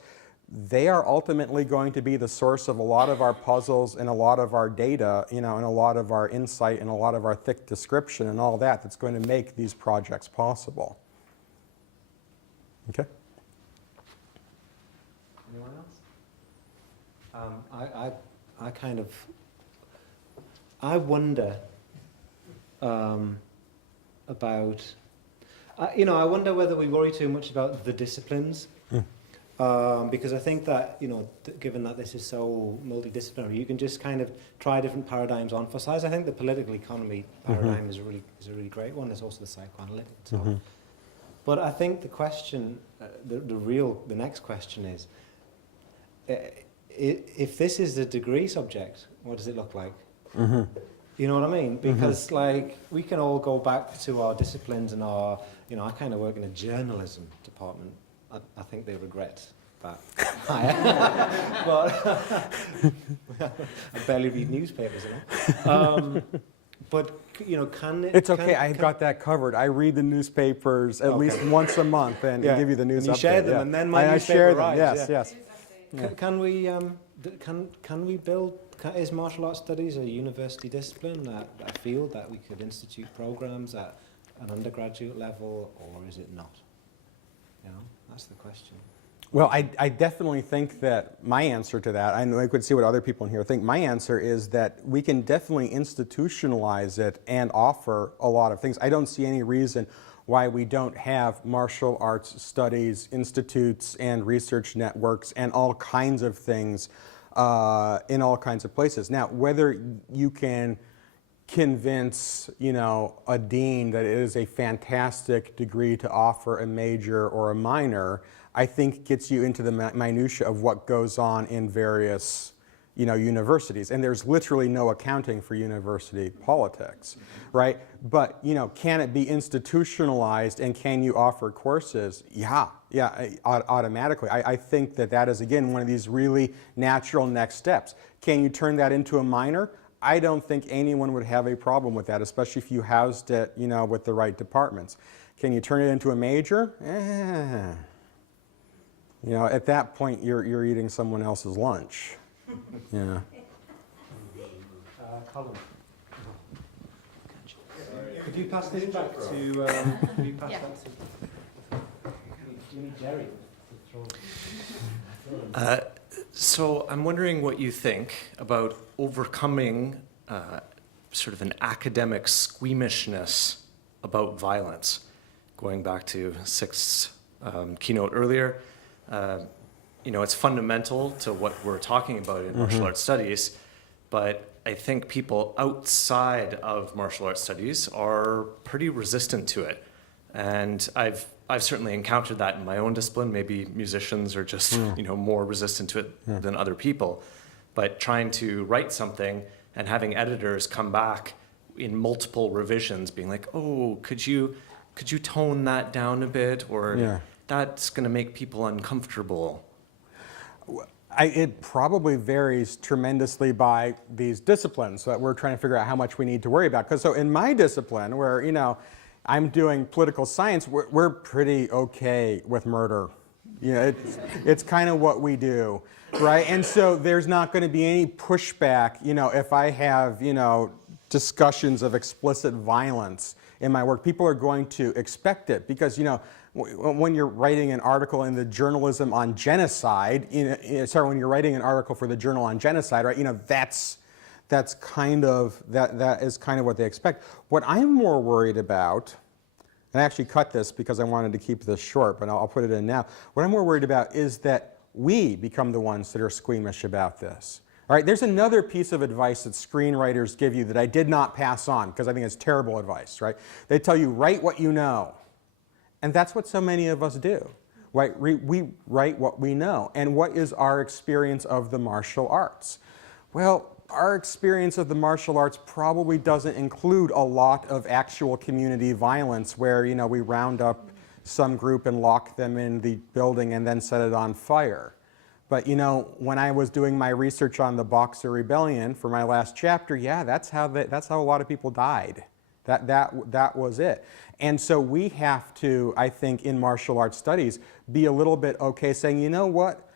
they are ultimately going to be the source of a lot of our puzzles and a lot of our data, you know, and a lot of our insight and a lot of our thick description and all that that's going to make these projects possible. Okay? Anyone else? I kind of, I wonder about, you know, I wonder whether we worry too much about the disciplines. Because I think that, you know, given that this is so multidisciplinary, you can just kind of try different paradigms on for size. I think the political economy paradigm is a really great one. There's also the psychoanalytic and so on. But I think the question, the next question is, if this is a degree subject, what does it look like? You know what I mean? Because like we can all go back to our disciplines and our, you know, I kind of work in a journalism department. I think they regret that. But I barely read newspapers, you know. But you know, can it? It's okay. I've got that covered. I read the newspapers at least once a month and give you the news and you update. share them, and then my newspaper arrives. Yes. Can we build? Is martial arts studies a university discipline, a field that we could institute programs at an undergraduate level, or is it not? You know, that's the question. Well, I definitely think that my answer to that, I could see what other people in here think, my answer is that we can definitely institutionalize it and offer a lot of things. I don't see any reason why we don't have martial arts studies institutes and research networks and all kinds of things in all kinds of places. Now, whether you can convince, you know, a dean that it is a fantastic degree to offer a major or a minor, I think gets you into the minutia of what goes on in various, you know, universities. And there's literally no accounting for university politics, right? But, you know, can it be institutionalized and can you offer courses? Yeah, automatically. I think that that is, again, one of these really natural next steps. Can you turn that into a minor? I don't think anyone would have a problem with that, especially if you housed it, you know, with the right departments. Can you turn it into a major? You know, at that point, you're eating someone else's lunch. Yeah. Colin. Could you pass this back to? Could you pass that to? Do you need Jerry? So I'm wondering what you think about overcoming sort of an academic squeamishness about violence. Going back to Six's keynote earlier, you know, it's fundamental to what we're talking about in martial arts studies, but I think people outside of martial arts studies are pretty resistant to it. And I've certainly encountered that in my own discipline. Maybe musicians are just you know, more resistant to it than other people. But trying to write something and having editors come back in multiple revisions, being like, "Oh, could you tone that down a bit?" Or that's going to make people uncomfortable. It probably varies tremendously by these disciplines that we're trying to figure out how much we need to worry about. Because so in my discipline, where, you know, I'm doing political science, we're pretty okay with murder. You know, it's kind of what we do, right? And so there's not going to be any pushback, you know, if I have, you know, discussions of explicit violence in my work, people are going to expect it because, you know, when you're writing an article in the Journalism on Genocide, when you're writing an article for the Journal on Genocide, right? You know, that is kind of what they expect. What I'm more worried about, and I actually cut this because I wanted to keep this short, but I'll put it in now. What I'm more worried about is that we become the ones that are squeamish about this. All right, there's another piece of advice that screenwriters give you that I did not pass on because I think it's terrible advice, right? They tell you, write what you know. And that's what so many of us do, right? We write what we know. And what is our experience of the martial arts? Well, our experience of the martial arts probably doesn't include a lot of actual community violence where, you know, we round up some group and lock them in the building and then set it on fire. But, you know, when I was doing my research on the Boxer Rebellion for my last chapter, yeah, that's how a lot of people died. That was it. And so we have to, I think, in martial arts studies, be a little bit okay saying, you know what,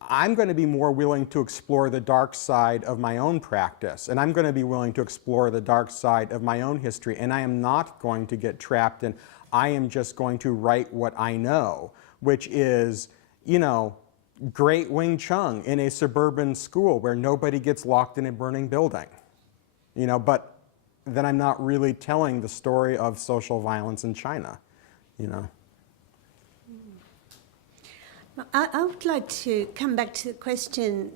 I'm going to be more willing to explore the dark side of my own practice, and I'm going to be willing to explore the dark side of my own history, and I am not going to get trapped in, I am just going to write what I know, which is, you know, great Wing Chun in a suburban school where nobody gets locked in a burning building, you know, but then I'm not really telling the story of social violence in China, you know. I would like to come back to the question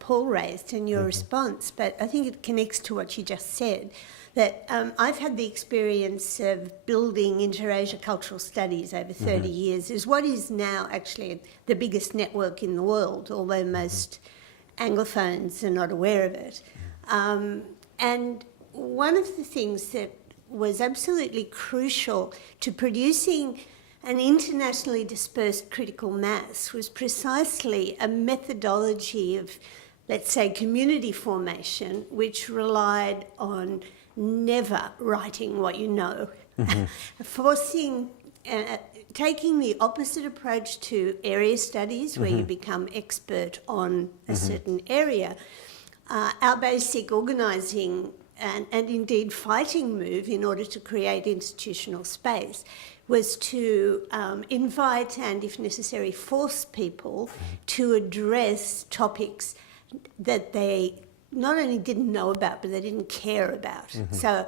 Paul raised and your response, but I think it connects to what you just said, that I've had the experience of building Inter-Asia cultural studies over 30 years, is what is now actually the biggest network in the world, although most Anglophones are not aware of it. And one of the things that was absolutely crucial to producing an internationally dispersed critical mass was precisely a methodology of, let's say, community formation, which relied on never writing what you know, forcing, taking the opposite approach to area studies, where you become expert on a certain area. Our basic organising and indeed fighting move in order to create institutional space was to invite and, if necessary, force people to address topics that they not only didn't know about, but they didn't care about. So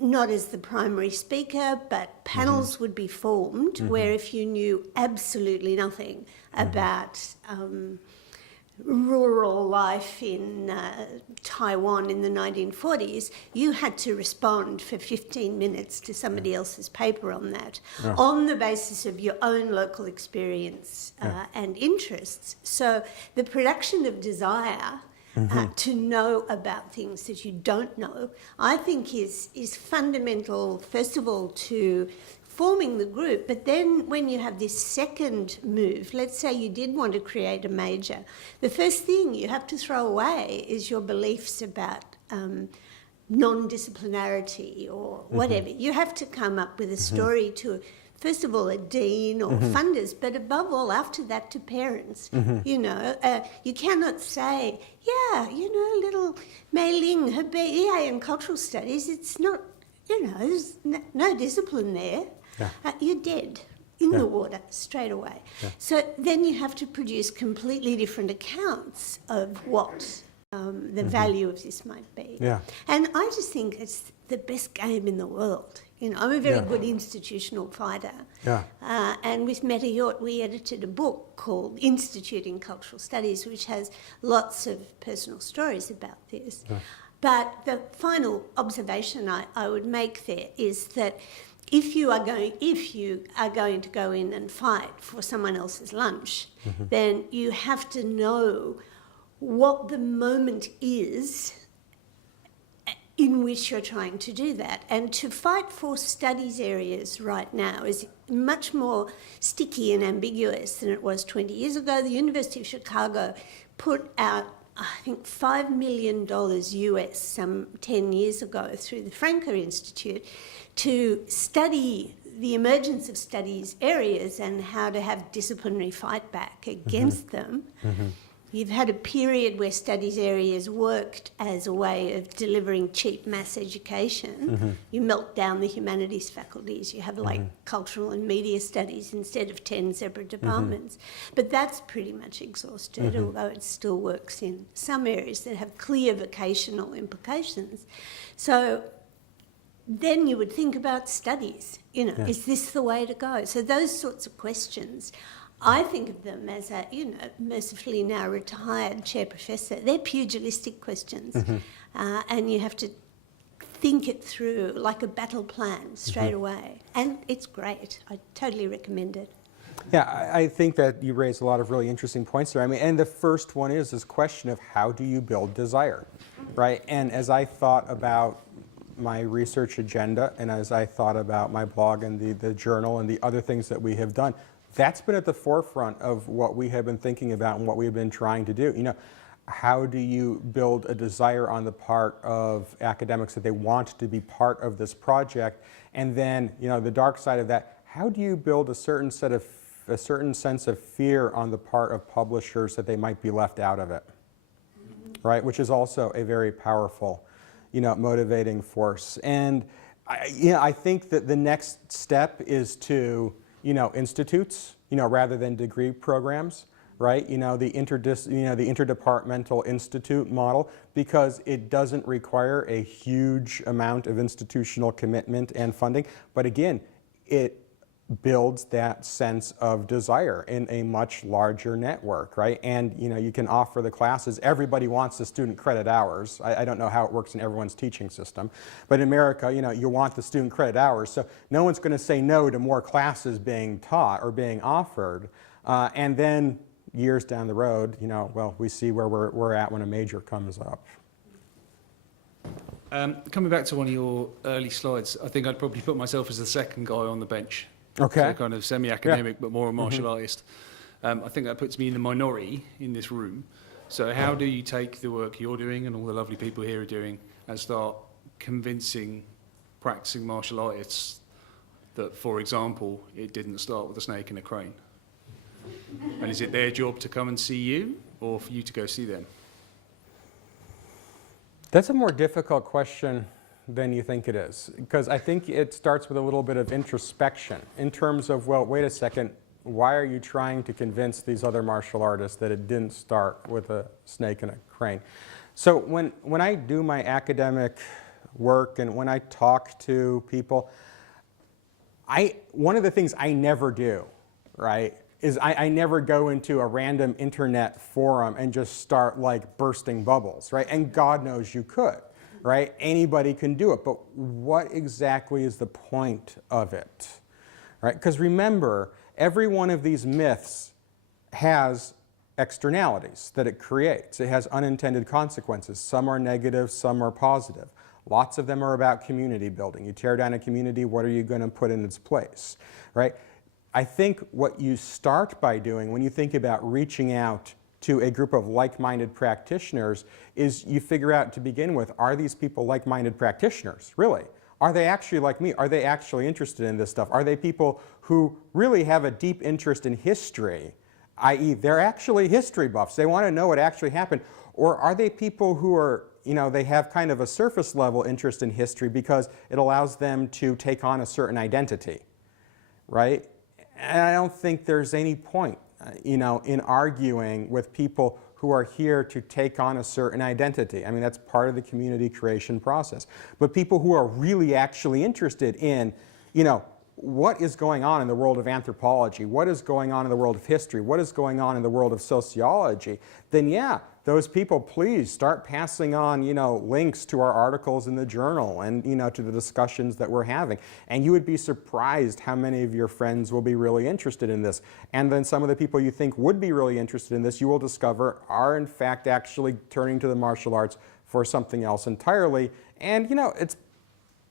not as the primary speaker, but panels would be formed where if you knew absolutely nothing about rural life in Taiwan in the 1940s, you had to respond for 15 minutes to somebody else's paper on that, on the basis of your own local experience and interests. So the production of desire to know about things that you don't know, I think is fundamental, first of all, to forming the group, but then when you have this second move, let's say you did want to create a major, the first thing you have to throw away is your beliefs about non-disciplinarity or whatever. You have to come up with a story to, first of all, a dean or funders, but above all, after that, to parents. You know, you cannot say, yeah, you know, little Mei Ling, her BA in cultural studies, it's not, you know, there's no discipline there. You're dead in the water straight away. So then you have to produce completely different accounts of what the value of this might be. And I just think it's the best game in the world. You know, I'm a very good institutional fighter. And with Meta Yort, we edited a book called Instituting Cultural Studies, which has lots of personal stories about this. But the final observation I would make there is that if you are going to go in and fight for someone else's lunch, then you have to know what the moment is in which you're trying to do that. And to fight for studies areas right now is much more sticky and ambiguous than it was 20 years ago. The University of Chicago put out, I think, $5 million US some 10 years ago through the Franker Institute to study the emergence of studies areas and how to have disciplinary fight back against them. You've had a period where studies areas worked as a way of delivering cheap mass education. You melt down the humanities faculties. You have like cultural and media studies instead of 10 separate departments. But that's pretty much exhausted, although it still works in some areas that have clear vocational implications. So then you would think about studies. You know, is this the way to go? So those sorts of questions, I think of them as a, you know, mercifully now retired chair professor. They're pugilistic questions, and you have to think it through like a battle plan straight away. And it's great. I totally recommend it. Yeah, I think that you raise a lot of really interesting points there. I mean, and the first one is this question of how do you build desire, right? And as I thought about my research agenda, and as I thought about my blog and the journal and the other things that we have done, that's been at the forefront of what we have been thinking about and what we've been trying to do. You know, how do you build a desire on the part of academics that they want to be part of this project? And then, you know, the dark side of that, how do you build a certain sense of fear on the part of publishers that they might be left out of it, right? Which is also a very powerful, you know, motivating force. And I think that the next step is to, you know, institutes, you know, rather than degree programs, right? You know, the interdepartmental institute model, because it doesn't require a huge amount of institutional commitment and funding. But again, it builds that sense of desire in a much larger network, right? And, you know, you can offer the classes. Everybody wants the student credit hours. I don't know how it works in everyone's teaching system. But in America, you know, you want the student credit hours. So no one's going to say no to more classes being taught or being offered. And then years down the road, you know, well, we see where we're at when a major comes up. Coming back to one of your early slides, I think I'd probably put myself as the second guy on the bench. Okay. So kind of semi-academic, but more a martial artist. I think that puts me in the minority in this room. So how do you take the work you're doing and all the lovely people here are doing and start convincing practicing martial artists that, for example, it didn't start with a snake and a crane? And is it their job to come and see you or for you to go see them? That's a more difficult question than you think it is, because I think it starts with a little bit of introspection in terms of, well, wait a second, why are you trying to convince these other martial artists that it didn't start with a snake and a crane? So when I do my academic work and when I talk to people, one of the things I never do, right, is I never go into a random internet forum and just start like bursting bubbles, right? And God knows you could. Right? Anybody can do it, but what exactly is the point of it? Right? Because remember, every one of these myths has externalities that it creates. It has unintended consequences. Some are negative, some are positive. Lots of them are about community building. You tear down a community, what are you going to put in its place? Right? I think what you start by doing when you think about reaching out to a group of like-minded practitioners is you figure out to begin with, are these people like-minded practitioners, really? Are they actually like me? Are they actually interested in this stuff? Are they people who really have a deep interest in history, i.e. they're actually history buffs, they want to know what actually happened? Or are they people who are, you know, they have kind of a surface level interest in history because it allows them to take on a certain identity, right? And I don't think there's any point you know, in arguing with people who are here to take on a certain identity. I mean, that's part of the community creation process. But people who are really actually interested in, you know, what is going on in the world of anthropology, what is going on in the world of history, what is going on in the world of sociology, then yeah, those people, please start passing on, you know, links to our articles in the journal and, you know, to the discussions that we're having. And you would be surprised how many of your friends will be really interested in this. And then some of the people you think would be really interested in this, you will discover are in fact actually turning to the martial arts for something else entirely. And, you know, it's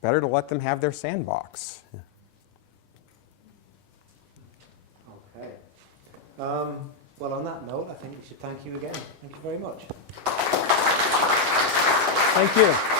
better to let them have their sandbox. Okay. Well, on that note, I think we should thank you again. Thank you very much. Thank you.